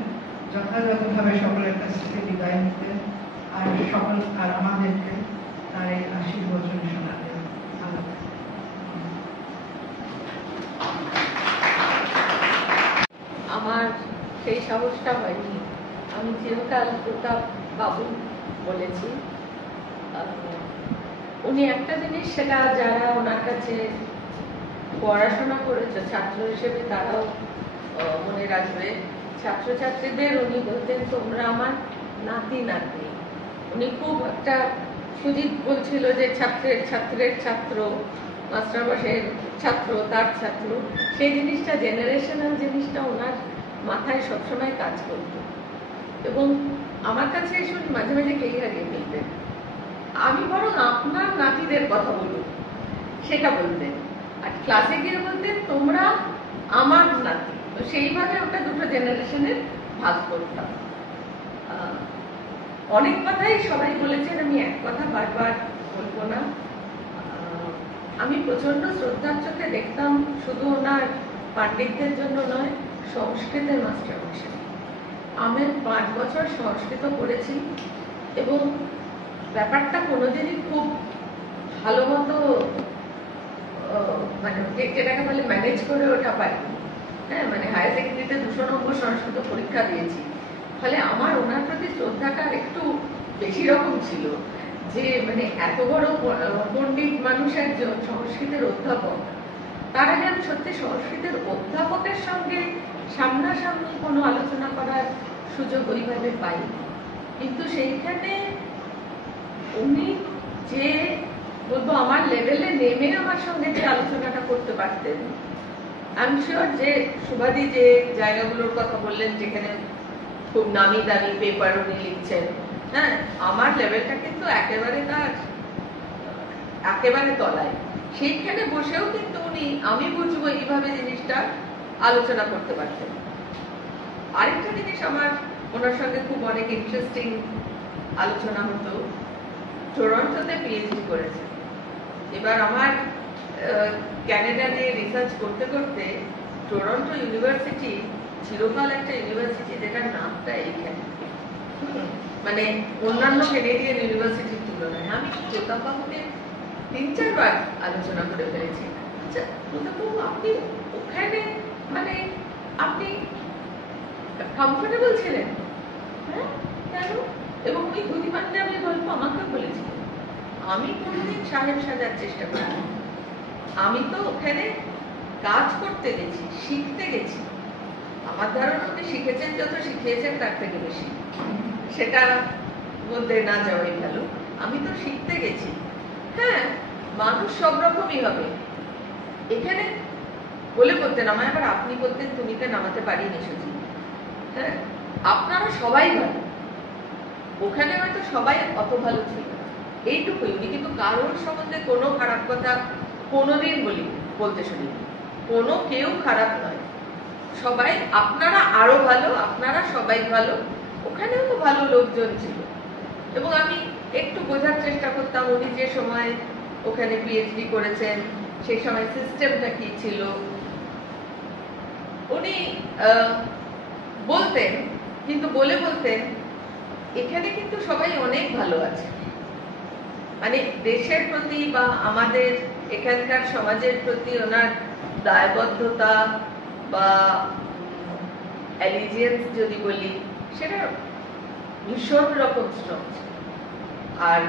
যথাযথভাবে সকলের কাছ থেকে বিদায় নিতেন, আর আমাদেরকে তার এই আশীর্বচন শোনাতেন। ভালো থেকো। আমার সেই সাহসটা হয়নি, আমি চিরকাল প্রতাপ বাবু বলেছি। উনি একটা জিনিস, সেটা যারা ওনার কাছে পড়াশোনা করেছে ছাত্র হিসেবে তারাও মনে রাখবে, ছাত্রছাত্রীদের উনি বলতেন তোমরা আমার নাতি নাতনি। উনি খুব একটা, সুজিত বলছিল যে ছাত্রের ছাত্র, মাস্টারমশাইয়ের ছাত্র, তার ছাত্র, সেই জিনিসটা জেনারেশনাল জিনিসটা ওনার মাথায় সবসময় কাজ করত। এবং আমার কাছে এসে মাঝে মাঝে কেই হারিয়ে ফেলতেন, আমি বরং আপনার নাতিদের কথা বলুন সেটা বলতেন, আর ক্লাসে গিয়ে বলতেন তোমরা আমার নাতি। তো সেইভাবে ওটা দুটো জেনারেশনের ভাগ করতাম। অনেক কথাই সবাই বলেছেন, আমি এক কথা বারবার বলবো না। আমি প্রচন্ড শ্রদ্ধার চোখে দেখতাম শুধু ওনার পাণ্ডিত্যের জন্য নয়, সংস্কৃতের মাস্টারমশাই। আমি 5 বছর সংস্কৃত পড়েছি, এবং ব্যাপারটা কোনোদিনই খুব ভালো মতো যেটাকে বলে ম্যানেজ করে ওঠা পারিনি। হ্যাঁ, হায়ার সেকেন্ডারিতে 200 নম্বর সংস্কৃত পরীক্ষা দিয়েছি, ফলে আমার ওনার প্রতি শ্রদ্ধাটা একটু বেশি রকম ছিল, যে এত বড় পণ্ডিত মানুষ একজন সংস্কৃতের অধ্যাপক, তার আগে আমি সত্যি সংস্কৃতের অধ্যাপকের সঙ্গে সামনাসামনি কোনো আলোচনা করার সুযোগ ওইভাবে পাই, কিন্তু সেইখানে উনি যে বলবো আমার লেভেলে নেমে আমার সঙ্গে যে আলোচনাটা করতে পারতেন, আমি শিওর যে সুভাদি যে জায়গাগুলোর কথা বললেন যেখানে খুব নামি দামি পেপার উনি লিখছেন, হ্যাঁ, আমার লেভেলটা কিন্তু একেবারে তলায়। সেইখানে বসেও কিন্তু উনি আমি বুঝবো এইভাবে জিনিসটা আলোচনা করতে পারতেন। আরেকটা জিনিস আমার ওনার সঙ্গে খুব অনেক ইন্টারেস্টিং আলোচনা হতো, টরন্টোতে পিএইচডি করেছে। এবার আমার ক্যানাডা নিয়ে রিসার্চ করতে করতে টরন্টো ইউনিভার্সিটি চিরকাল একটা ইউনিভার্সিটি যেটার নামটা এইখানে, মানে অন্যান্য ক্যানেডিয়ান ইউনিভার্সিটির তুলনায়। আমি প্রতাপবাবুকে 3-4 বার আলোচনা করে ফেলেছি, আচ্ছা প্রতাপবাবু আপনি ওখানে মানে আপনি কমফোর্টেবল ছিলেন? হ্যাঁ, কেন? এবং ওই গুদিমান্ডামের গল্প আমাকে বলেছিলেন। আমি কোনোদিন সাহেব সাজার চেষ্টা করি, আমি তো ওখানে কাজ করতে গেছি, শিখতে গেছি। আমার ধারণা উনি শিখেছেন যত, শিখিয়েছেন তার থেকে বেশি, সেটা বলতে না যাওয়াই ভালো। আমি তো শিখতে গেছি। হ্যাঁ, মানুষ সব রকমই হবে। এখানে বলে বলতেন আমায়, আবার আপনি বলতেন তুমিকে নামাতে পারিনি সুজি। হ্যাঁ, আপনারা সবাই ভালো, ওখানে হয়তো সবাই অত ভালো ছিল, এইটুকুই। উনি কিন্তু কারোর সম্বন্ধে কোনো খারাপ কথা কোনোদিন বলতে শুনিনি। কোনো কেউ খারাপ নয়, সবাই আপনারা আরো ভালো, আপনারা সবাই ভালো। ওখানেও তো ভালো লোকজন ছিল। এবং আমি একটু বোঝার চেষ্টা করতাম উনি যে সময় ওখানে পিএইচডি করেছেন সেই সময় সিস্টেমটা কি ছিল। উনি বলতেন, কিন্তু বলতেন এখানে কিন্তু সবাই অনেক ভালো আছে, মানে দেশের প্রতি বা আমাদের এখানকার সমাজের প্রতি ওনার দায়বদ্ধতা বা অ্যালিজিয়েন্স যদি বলি, সেটা ভীষণ রকম স্ট্রং। আর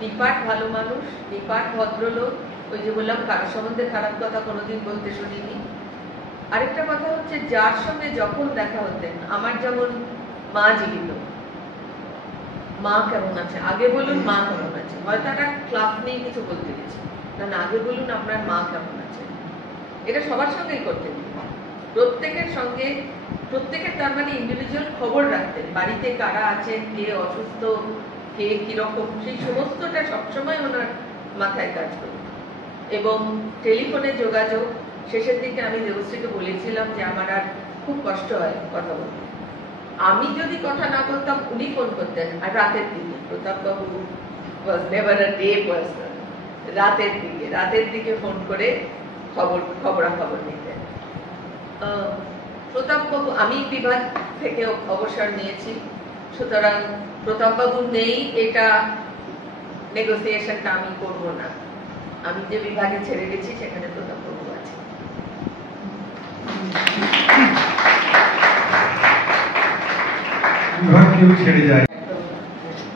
নিপাট ভালো মানুষ, নিপাট ভদ্রলোক। ওই যে বললাম কারোর সম্বন্ধে খারাপ কথা কোনোদিন বলতে শুনিনি। আরেকটা কথা হচ্ছে, যার সঙ্গে যখন দেখা হতেন, আমার যেমন মা জীবিত, মা কেমন আছে আগে বলুন, মা কেমন আছে, হয়তো একটা ক্লাস নিয়ে কিছু বলতে গেছি, না আগে বলুন আপনার মা কেমন আছে। এটা সবার সঙ্গেই করতেন, প্রত্যেকের সঙ্গে, প্রত্যেকের তার মানে ইন্ডিভিজুয়াল খবর রাখতেন, বাড়িতে কারা আছেন, কে অসুস্থ, কে কিরকম, সেই সমস্তটা সবসময় ওনার মাথায় কাজ করত। এবং টেলিফোনে যোগাযোগ, শেষের দিকে আমি দেবশ্রীকে বলেছিলাম যে আমার আর খুব কষ্ট হয় কথা বলতে, আমি যদি কথা না বলতাম উনি ফোন করতেন, আর রাতের দিকে। Pratapbabu was never a day person, রাতের দিকে ফোন করে খবরাখবর নিতেন। প্রতাপবাবু, আমি বিভাগ থেকে অবসর নিয়েছি, সুতরাং প্রতাপবাবু নেই এটা নেগোসিয়েশনটা আমি করব না। আমি যে বিভাগে ছেড়ে গেছি সেখানে প্রতাপবাবু আছে। বিভাগ কেউ ছেড়ে যায়,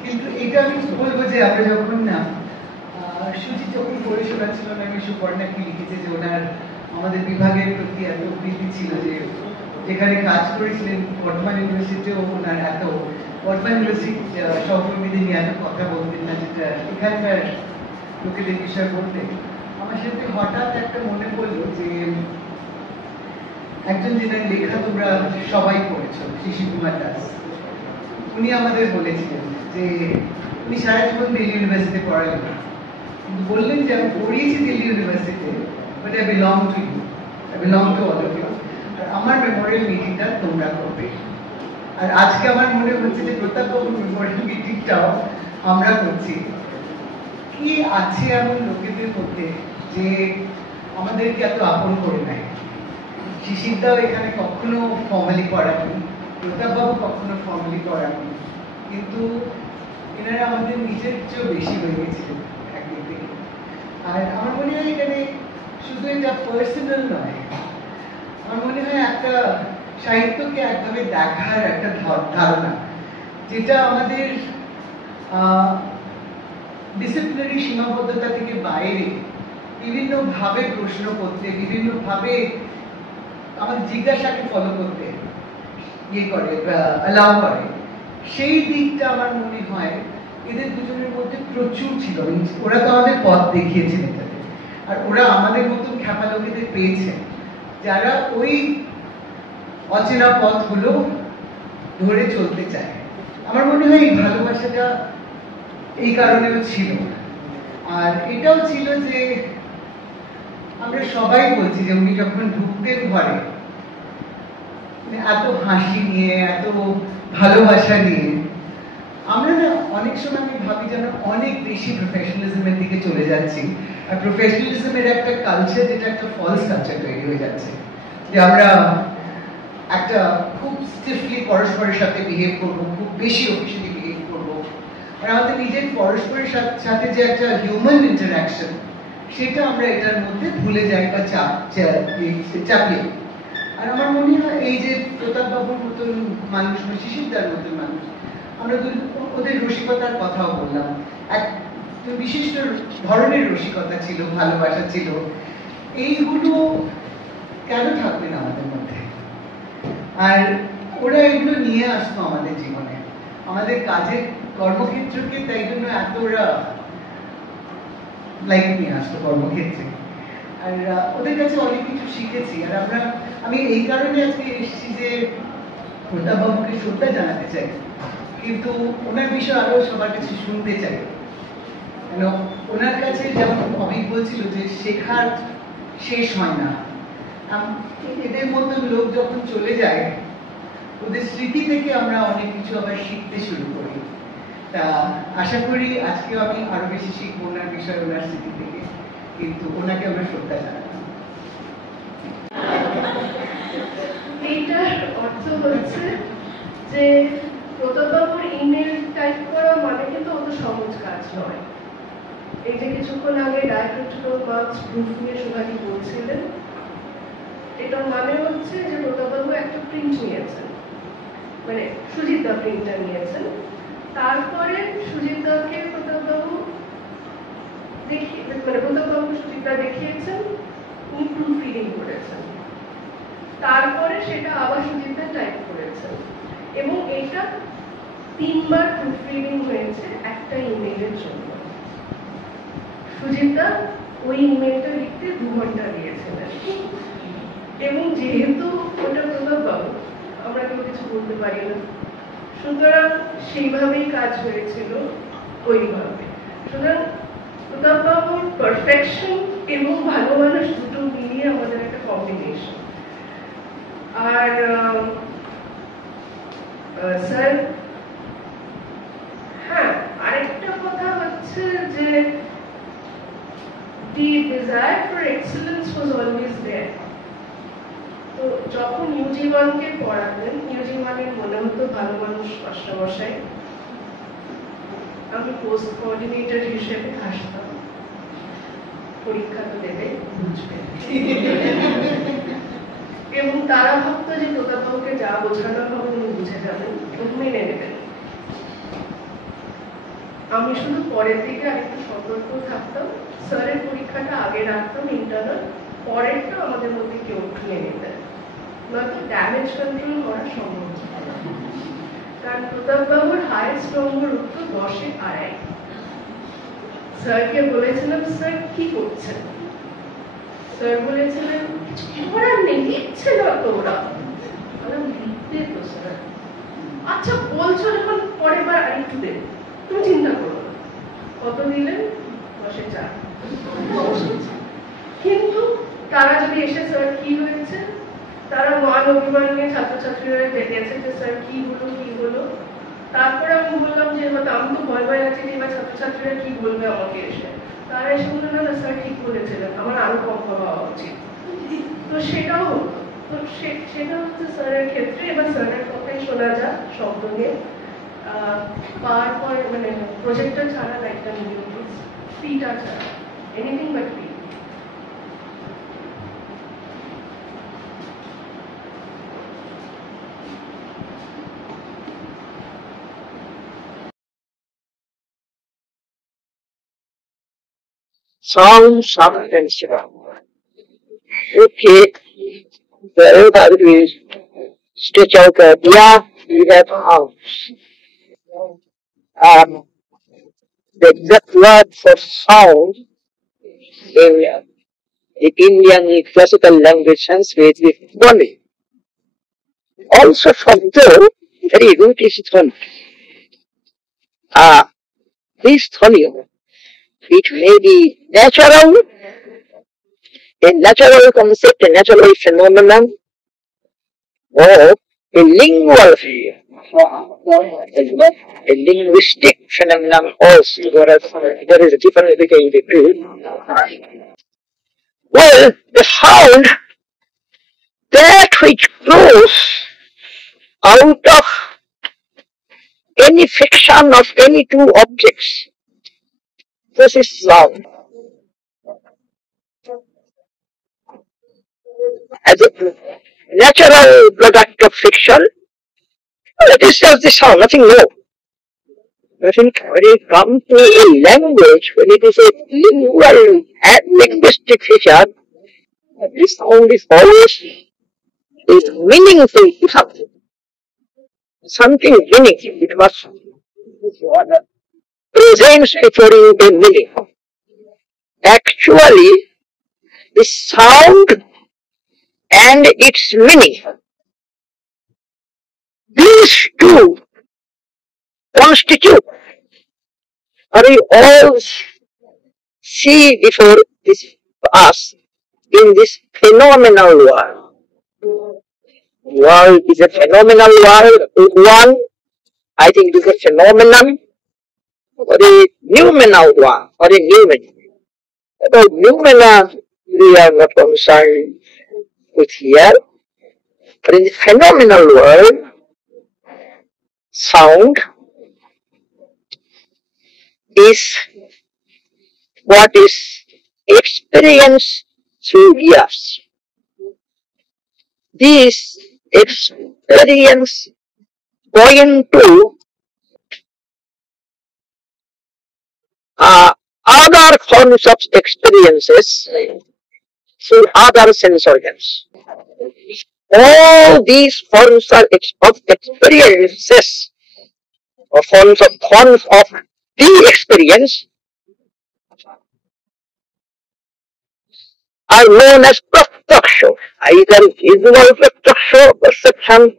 কিন্তু এটা আমি বলবো যে আমরা যখন না সুজি যখন পড়ে শোনাচ্ছিল না, আমি সুপর্ণাকে লিখেছে যে ওনার আমাদের বিভাগের প্রতি এত প্রীতি ছিল যে যেখানে কাজ করেছিলেন বর্ধমান ইউনিভার্সিটিও ওনার এত, বর্ধমান ইউনিভার্সিটি সহকর্মীদের নিয়ে এত কথা বলতেন না, যেটা এখানকার লোকেদের বিষয় বলতেন। আমার সাথে হঠাৎ একটা মনে পড়লো যে একজন যেটা লেখা তোমরা সবাই পড়েছো, শিশির কুমার দাস, উনি আমাদের বলেছিলেন যে উনি সারা জীবন দিল্লি ইউনিভার্সিটিতে পড়ালেন, কিন্তু বললেন যে আমি পড়িয়েছি দিল্লি ইউনিভার্সিটিতে, but I belong to you, I belong to all of you. আর আমার মেমোরিয়াল মিটিংটা তোমরা করবে। আর আজকে আমার মনে হচ্ছে যে প্রতাপবাবুর মেমোরিয়াল মিটিংটাও আমরা করছি। কি আছে এমন লোকেদের মধ্যে যে আমাদেরকে এত আপন করে নেয়? শিশিরদাও এখানে কখনো ফর্মালি পড়াননি, প্রতাপবাবু কখনো ফর্মালি পড়াননি, কিন্তু এনারা আমাদের নিজের চেয়েও বেশি হয়ে গেছিলেন একদিক থেকে। আর আমার মনে হয় এখানে শুধু এটা পার্সোনাল নয়, আমার মনে হয় একটা সাহিত্যকে একভাবে দেখার একটা ধারণা, যেটা আমাদের ডিসিপ্লিনারি সীমাবদ্ধতা থেকে বাইরে বিভিন্ন ভাবে প্রশ্ন করতে, বিভিন্ন ভাবে আমাদের জিজ্ঞাসাকে ফলো করতে ইয়ে করে, অ্যালাউ করে, সেই দিকটা আমার মনে হয় এদের দুজনের মধ্যে প্রচুর ছিল। ওরা তো আমাদের পথ দেখিয়েছেন এটাতে, আর ওরা আমাদের মতন খ্যাপা লোকেদের পেয়েছে যারা ওই অচেনা পথগুলো ধরে চলতে চায়। আমার মনে হয় এই ভালোবাসাটা এই কারণেও ছিল। আর এটাও ছিল যে আমরা সবাই বলছি যে উনি যখন ঢুকতেন ঘরে এত হাসি নিয়ে, এত ভালোবাসা নিয়ে, আমরা না অনেক সময় আমি ভাবি যেন অনেক বেশি প্রফেশনালিজমের দিকে চলে যাচ্ছি। আর প্রফেশনালিজমের একটা কালচার, যেটা একটা ফলস কালচার তৈরি হয়ে যাচ্ছে, যে আমরা একটা খুব স্টিফলি পরস্পরের সাথে বিহেভ করবো, খুব বেশি অফিসিয়ালি বিহেভ করবো, আর আমাদের নিজের পরস্পরের সাথে যে একটা হিউম্যান ইন্টারাকশন, সেটা আমরা এটার মধ্যে ভুলে যাই বা চাপিয়ে। আর আমার মনে হয় এই যে প্রতাপ বাবুর মতন মানুষ বা শিশিরদার মতন মানুষ, আমরা ওদের রসিকতার কথাও বললাম, এক বিশিষ্ট ধরনের রসিকতা ছিল, ভালোবাসা ছিল, এইগুলো কেন থাকবে না আমাদের মধ্যে? আর ওরা এগুলো নিয়ে আসতো আমাদের জীবনে, আমাদের কাজের কর্মক্ষেত্রকে, তাই জন্য এত ওরা লাইক নিয়ে আসতো কর্মক্ষেত্রে। আর ওদের কাছে অনেক কিছু শিখেছি। আর আমি এই কারণে আজকে এসেছি যে প্রতাপ বাবুকে শ্রদ্ধা জানাতে চাই, কিন্তু ওনার বিষয়ে আরো সবার কাছে শুনতে চাই। কেন ওনার কাছে যেমন অমিত বলছিল যে শেখার শেষ হয় না, এদের মতন লোক যখন চলে যায়, ওদের স্মৃতি থেকে আমরা অনেক কিছু আবার শিখতে শুরু করি। তা আশা করি আজকেও আমি আরো বেশি শিখবো ওনার বিষয়ে, ওনার স্মৃতি থেকে। কিন্তু ওনাকে আমরা শ্রদ্ধা জানালাম। এইটার অর্থ হচ্ছে যে প্রতাপবাবুর ইমেল টাইপ করা মানে কিন্তু অত সহজ কাজ নয়। এই যে কিছুক্ষণ আগে ডায়াক্রিটিক্যাল মার্কস প্রুফ নিয়ে সোনালি বলছিলেন, এটার মানে হচ্ছে যে প্রতাপবাবু একটা প্রিন্ট নিয়েছেন, মানে সুজিতদা প্রিন্টটা নিয়েছেন, তারপরে সুজিতদাকে প্রতাপবাবু প্রতাপবাবু সুজিতদা দেখিয়েছেন, উনি প্রুফ রিডিং করেছেন, তারপরে সেটা আবার সুজিতদা টাইপ করেছেন, এবং এটা 3 বার প্রুফ রিডিং হয়েছে একটা ইমেইলের জন্য। সুজিতদা ওই ইমেইলটা লিখতে 2 ঘন্টা দিয়েছিলেন, এবং যেহেতু ওটা প্রতাপবাবু, আমরা কেউ কিছু বলতে পারি না, সুতরাং সেইভাবেই কাজ হয়েছিল ওইভাবে। সুতরাং প্রতাপবাবুর পারফেকশন এবং ভালো মানুষ দুটো মিলিয়ে আমাদের একটা কম্বিনেশন। আর স্যার, হ্যাঁ, আরেকটা কথা হচ্ছে যে the desire for excellence was always there. তো যখন UG1 কে পড়াতেন, UG1 এর মনে হতো ভালো মানুষ মাস্টারমশাই, আমি পোস্ট কোঅর্ডিনেটর হিসেবে হাসতাম, পরীক্ষা তো দেবে, বুঝবে। এবং তারা ভাবতো যে প্রতাপবাবুকে যা বোঝানো হবে উনি বুঝে যাবেন এবং মেনে নেবেন। আমি শুধু পরের দিকে আরেকটু সতর্ক থাকতাম, স্যারের পরীক্ষাটা আগে রাখতাম ইন্টারনাল, পরেরটা আমাদের মধ্যে কেউ নিয়ে নিতেন, নয়তো ড্যামেজ কন্ট্রোল করা সম্ভব ছিল না। কারণ প্রতাপবাবুর হায়েস্ট নম্বর উত্তর 10-এ 2.5। স্যারকে বলেছিলাম, স্যার কি করছেন? স্যার বলেছিলেন ওরা নেই, লিখছে না তো ওরা। লিখতে তো স্যার, আচ্ছা বলছো যখন পরের বার আরেকটু দেবে, তুমি চিন্তা করো। কত দিলেন? 10-এ 4। কিন্তু তারা যদি এসে স্যার কি হয়েছে, তারা মান অভিমান নিয়ে ছাত্রছাত্রীরা গেছে যে স্যার কি হলো। তারপরে আমি বললাম যে আমি তো ভয় আছি যে এবার ছাত্রছাত্রীরা কি বলবে আমাকে এসে। তারা এসে বললো না স্যার ঠিক বলেছিলেন, আমার আরো কম হওয়া উচিত। তো সেটাও হতো। তো সেটা হচ্ছে স্যারের ক্ষেত্রে। এবার স্যারের কথাই শোনা যাক শব্দ নিয়ে। পাওয়ার পয়েন্ট মানে প্রজেক্টর ছাড়া একটা ফিটা ছাড়া, anything but fee. sound substance. Okay, wherever we stretch out the idea, we have house. The exact word for sound in the Indian classical language Sanskrit is dhvani. Also from the very root is dhvani. This dhvani, it may be natural, a natural concept, a natural phenomenon, or a lingual, a linguistic phenomenon also. There is a difference between the two. Well, the sound, that which grows out of any friction of any two objects, this is sound. As a natural product of friction, it is just the sound, nothing more. But when it comes to a language, when it is a lingual and linguistic feature, this sound is always is meaningful to something. Something meaningful. It must present before you a meaning. Actually, the sound and its meaning, these two constitute, or we all see before us in this phenomenal world. World is a phenomenal world. One, I think, is a phenomenon, or a noumenal one, or a noumen. About noumena, we are not concerned with here. But in the phenomenal world, sound is what is experienced through ears. This experience going to other forms of experiences through other sense organs. All these forms of experiences, or forms of the experience, are known as pratyaksha, either visual pratyaksha perception,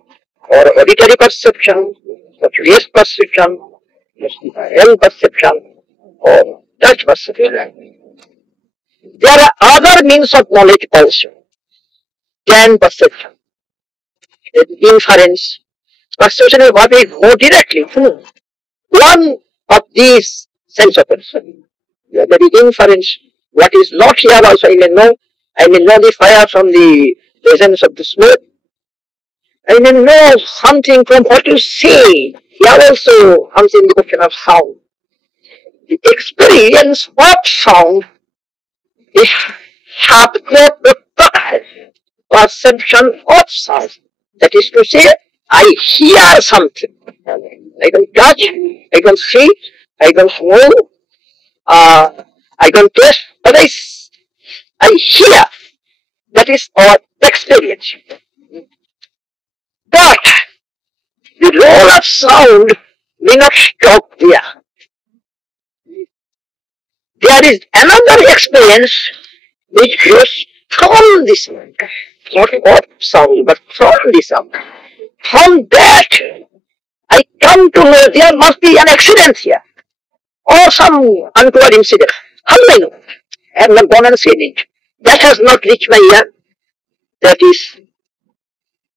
or auditory perception, or taste perception, smell perception, or touch perception. There are other means of knowledge also. Can perception, inference, perception is what we know directly through one of these sense of perception. There is inference. What is not here also I may know. I may know the fire from the presence of the smoke. I may know something from what you see. Here also comes in the question of sound. The experience of sound is perception of sound. That is to say, I hear something. I can touch, I can see, I can smell, I can taste, but I hear. That is our experience. But the role of sound may not stop there. There is another experience which grows from the sound, not of sound, but from the sound. From that, I come to know there must be an accident here, or some untoward incident. How do I know? I have not gone and seen it. That has not reached my ear. That is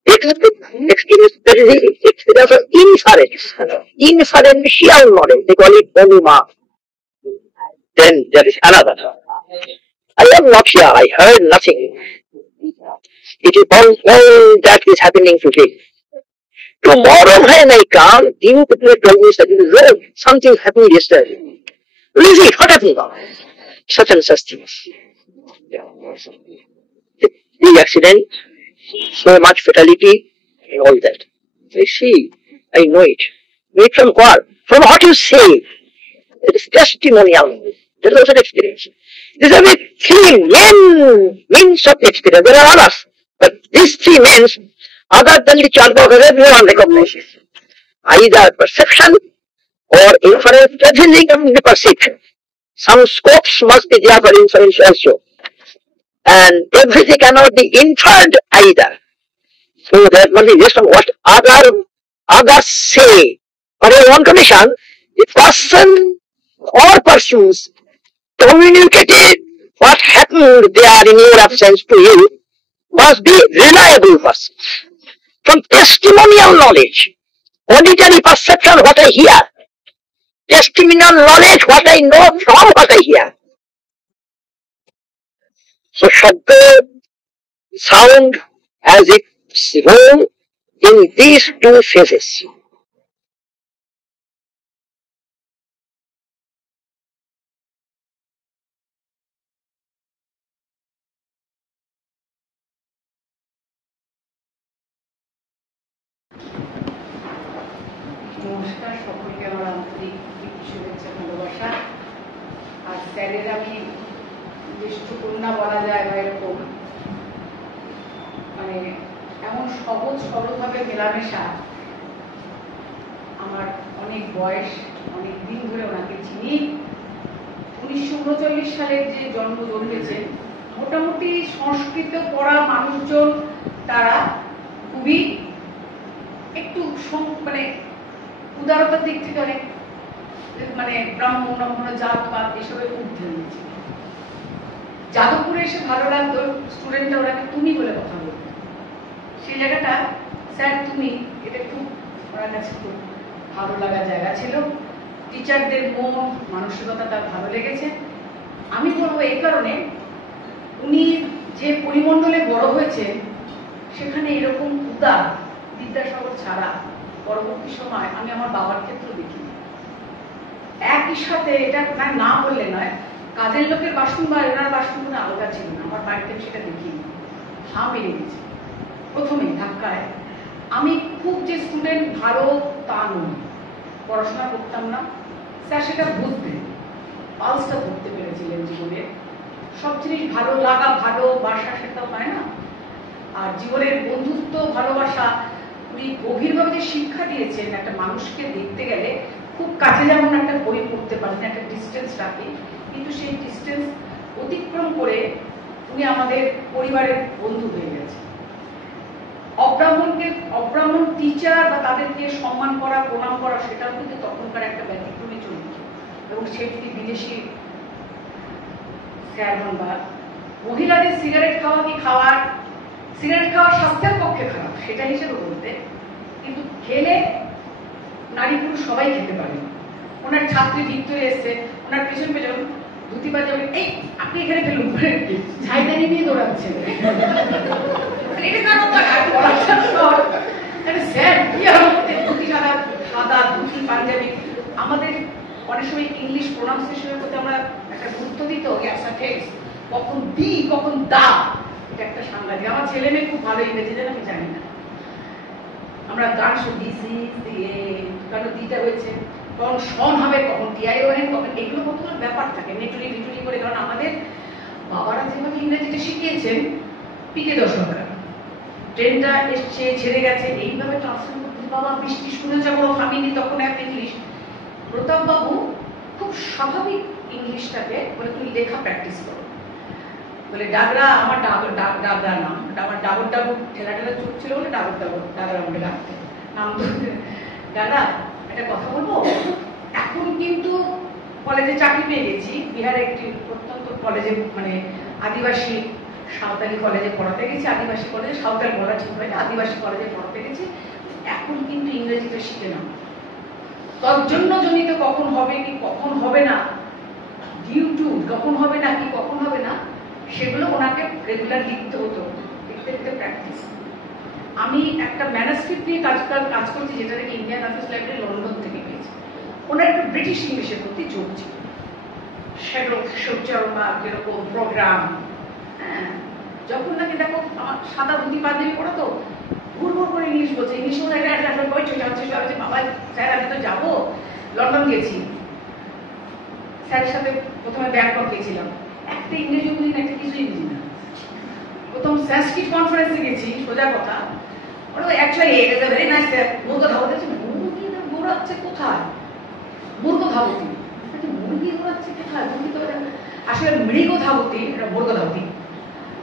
experience, that is the experience of inference. Inferential knowledge, they call it Anuma. Then there is another. I am not here, I heard nothing. It is all that is happening today. Tomorrow when I come, you people tell me something happened yesterday. Leave it, what happened now? Such and such things. The accident, so much fatality, and all that. I see, I know it. Know it from what? From what you say. It is testimonial. That is also an experience. These are the three main means of experience. There are others, but these three means, other than the Chatbox, everyone recognizes. Either perception or inference, everything comes in the perception. Some scopes must be there for inference also. And everything cannot be inferred either. So that must be based on what others say. But in one condition, the person or persons communicated what happened there in your absence to you must be reliable person. From testimonial knowledge, auditory perception what I hear, testimonial knowledge what I know from what I hear. So Shabda sound as its role in these two phases. নমস্কার সকলকে, আমার আন্তরিক শুভেচ্ছা ভালোবাসা। আর স্যারের আমি জ্যেষ্ঠকন্যা বলা যায় বা এরকম, মানে এমন সহজ সরলভাবে মেলামেশা। আমার অনেক বয়স, অনেক দিন ধরে ওনাকে চিনি। 1939 সালের যে জন্মেছেন, মোটামুটি সংস্কৃত পড়া মানুষজন তারা খুবই একটু মানে উদারতার দিক থেকে অনেক মানে ব্রাহ্মণ জাতপাত এসবের ঊর্ধ্বে রয়েছে। যাদবপুরে এসে ভালো লাগতো, স্টুডেন্টরা ওনাকে তুমি বলে কথা বলতো। সেই জায়গাটা স্যার তুমি, এটা খুব ওনার কাছে খুব ভালো লাগার জায়গা ছিল। টিচারদের মন মানসিকতা তার ভালো লেগেছে। আমি বলবো এই কারণে, উনি যে পরিমণ্ডলে বড় হয়েছে সেখানে এরকম উদার বিদ্যাসাগর ছাড়া পরবর্তী সময় আমি আমার বাবার ক্ষেত্রে দেখি। একই সাথে এটা না বললে নয়, কাজের লোকের বাসন বা এনার বাসন কোনো আলাদা ছিল না। আমার বাড়িতে সেটা দেখি হাঁ মেরে গেছে প্রথমেই ধাক্কায়। আমি খুব যে স্টুডেন্ট ভালো তা নই, পড়াশোনা করতাম না। স্যার সেটা বুঝতেন, পালসটা ধরতে পেরেছিলেন জীবনে। সব জিনিস ভালো লাগা, ভালোবাসা সেটা হয় না। আর জীবনের বন্ধুত্ব, ভালোবাসা উনি গভীরভাবে যে শিক্ষা দিয়েছেন, একটা মানুষকে দেখতে গেলে খুব কাছে যেমন একটা বই পড়তে পারেন, একটা ডিস্টেন্স রাখে, কিন্তু সেই ডিস্টেন্স অতিক্রম করে উনি আমাদের পরিবারের বন্ধু হয়ে গেছে। অব্রাহ্মণ টিচার বা তাদেরকে সম্মান করা, প্রণাম করা, সেটাও কিন্তু তখনকার একটা ব্যতিক্রমী চরিত্র। এবং সেটি বিদেশি স্যার হন বা মহিলাদের সিগারেট খাওয়া কি খাওয়ার, সিগারেট খাওয়া স্বাস্থ্যের পক্ষে খারাপ সেটা হিসেবে বলতে, কিন্তু খেলে নারী পুরুষ সবাই খেতে পারে। ওনার ছাত্রী ভিক্টোরিয়া এসছে, ওনার পেছন পেছন ধুতি পাঞ্জাবি, এই আপনি এখানে ফেলুন, ঝাইদানি নিয়ে দৌড়াচ্ছেন। স্যার কি আমাদের ধুতি সাদা ধুতি পাঞ্জাবি, আমাদের অনেক সময় ইংলিশ প্রোনাউন্সিয়েশনের প্রতি আমরা একটা গুরুত্ব দিত, কখন দি কখন দা, এটা একটা সাংঘাতিক। আমার ছেলে মেয়ে খুব ভালো ইংরেজি জানে, আমি জানি না। আমরা গান শুনি দিয়ে কারণ দিটা হয়েছে, কখন সন হবে, কখন টিআই হবে, কখন এগুলো কতগুলো ব্যাপার থাকে নেটুলি ভিটুলি করে। কারণ আমাদের বাবারা যেভাবে ইংরেজিটা শিখিয়েছেন, পিকে দশকরা ট্রেনটা এসছে ছেড়ে গেছে, এইভাবে ট্রান্সলেট করতে বাবা বৃষ্টি শুনে যাবো থামিনি, তখন এক ইংলিশ। প্রতাপ বাবু খুব স্বাভাবিক ইংলিশটাকে বলে তুমি লেখা প্র্যাকটিস করো, বলে ডাগরা, আমার ডাগরা নাম, আমার ডাবর ডাবর ঠেলা ঠেলা চোখ ছিল বলে ডাগর ডাগরা আমাকে ডাকতে নাম। ডাগরা একটা কথা বলবো, এখন কিন্তু কলেজে চাকরি পেয়ে গেছি, বিহারে একটি প্রত্যন্ত কলেজে, মানে আদিবাসী সাঁওতালি কলেজে পড়াতে গেছি। আদিবাসী কলেজে, সাঁওতাল বলা ঠিক হয় না, আদিবাসী কলেজে পড়াতে গেছি। এখন কিন্তু ইংরেজিটা শিখে নাও, তজ্জন্য জনিত কখন হবে কি কখন হবে না, ডিউ টু কখন হবে না কি কখন হবে না, সেগুলো ওনাকে রেগুলার লিখতে হতো, লিখতে লিখতে প্র্যাকটিস। আমি একটা ম্যানাস্ক্রিপ্ট নিয়ে কাজ করছি, যেটা থেকে ইন্ডিয়ান অফিস লাইব্রেরি লন্ডন থেকে পেয়েছি। ওনার একটা ব্রিটিশ ইংলিশের প্রতি যোগ ছিল, যেরকম প্রোগ্রাম। যখন নাকি দেখো আমার সাদা ধুতি পাঞ্জাবি পড়া, তো ভুল করে ইংলিশ বলছে, ইংলিশ বাবা স্যার আমি তো যাবো, লন্ডন গেছি, স্যারের সাথে প্রথমে ব্যাংকক গেছিলাম, একটা ইংরেজি বুঝি না, একটা কিছুই বুঝি না। প্রথম সংস্কৃত কনফারেন্সে গেছি, সোজা কথা, ওরা actually it is a very nice মুরগ ধাবতি আছে। মুরগি ঘোরাচ্ছে কোথায়? মুরগ ধাবতি, মুরগি ঘোরাচ্ছে কোথায়? মুরগি তো আসলে মৃগ ধাবতি, এটা মুরগ ধাবতি।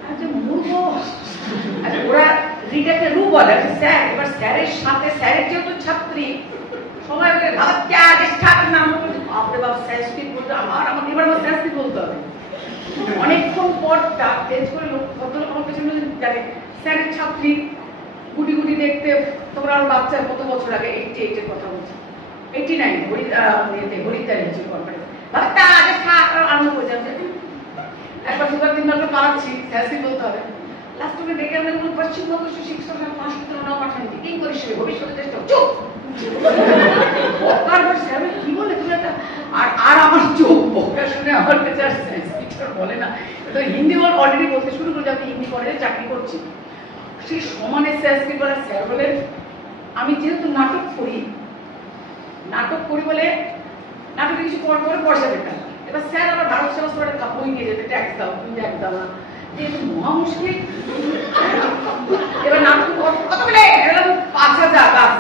আচ্ছা মুরগ, আচ্ছা ওরা রিটাকে রু বলে স্যার, এবার স্যারের সাথে স্যারের যেহেতু ছাত্রী সময় বলে ভাবত্যা আগে স্টার্ট নাম বলতে বাপরে বাপ সংস্কৃত বলতে আমাকে এবার আমার সংস্কৃত বলতে হবে। অনেকক্ষণ পর তেজ করে ভদ্রলোক আমার পেছনে জানে স্যারের ছাত্রী গুটি গুটি দেখতে, তোমরা আরো বাচ্চার কত বছর আগে 88 এর কথা বলছি, 89 হরিদ্বারে হয়েছিল কনফারেন্স। ভাবত্যা আগে স্টার্ট আরম্ভ করে যাবে, একবার দুবার তিনবার করে পালাচ্ছি, সংস্কৃত বলতে হবে। লাস্ট ওকে ডেকে আমরা কোনো পশ্চিমবঙ্গ শিক্ষক সংস্কৃত নাম পাঠান কি করিস ভবিষ্যতে চেষ্টা চুপ কি বলে তুমি একটা। আর আমার চোখ বোকা শুনে আমার কাছে আর সংস্কৃত বলে না, তো হিন্দি বল অলরেডি বলতে শুরু করে আমি হিন্দি কলেজে চাকরি করছি। সেই সমানে সংস্কৃত বলে স্যার বলে আমি যেহেতু নাটক করি বলে নাটকে কিছু পর করে পয়সা পেতাম। এবার স্যার আমার ভারত সমাজ বই গিয়ে যেতে ট্যাক্স দাও, তুমি ট্যাক্স দাও না, মহা মুশকিল। এবার নাটক কত বলে 5,000 বাস,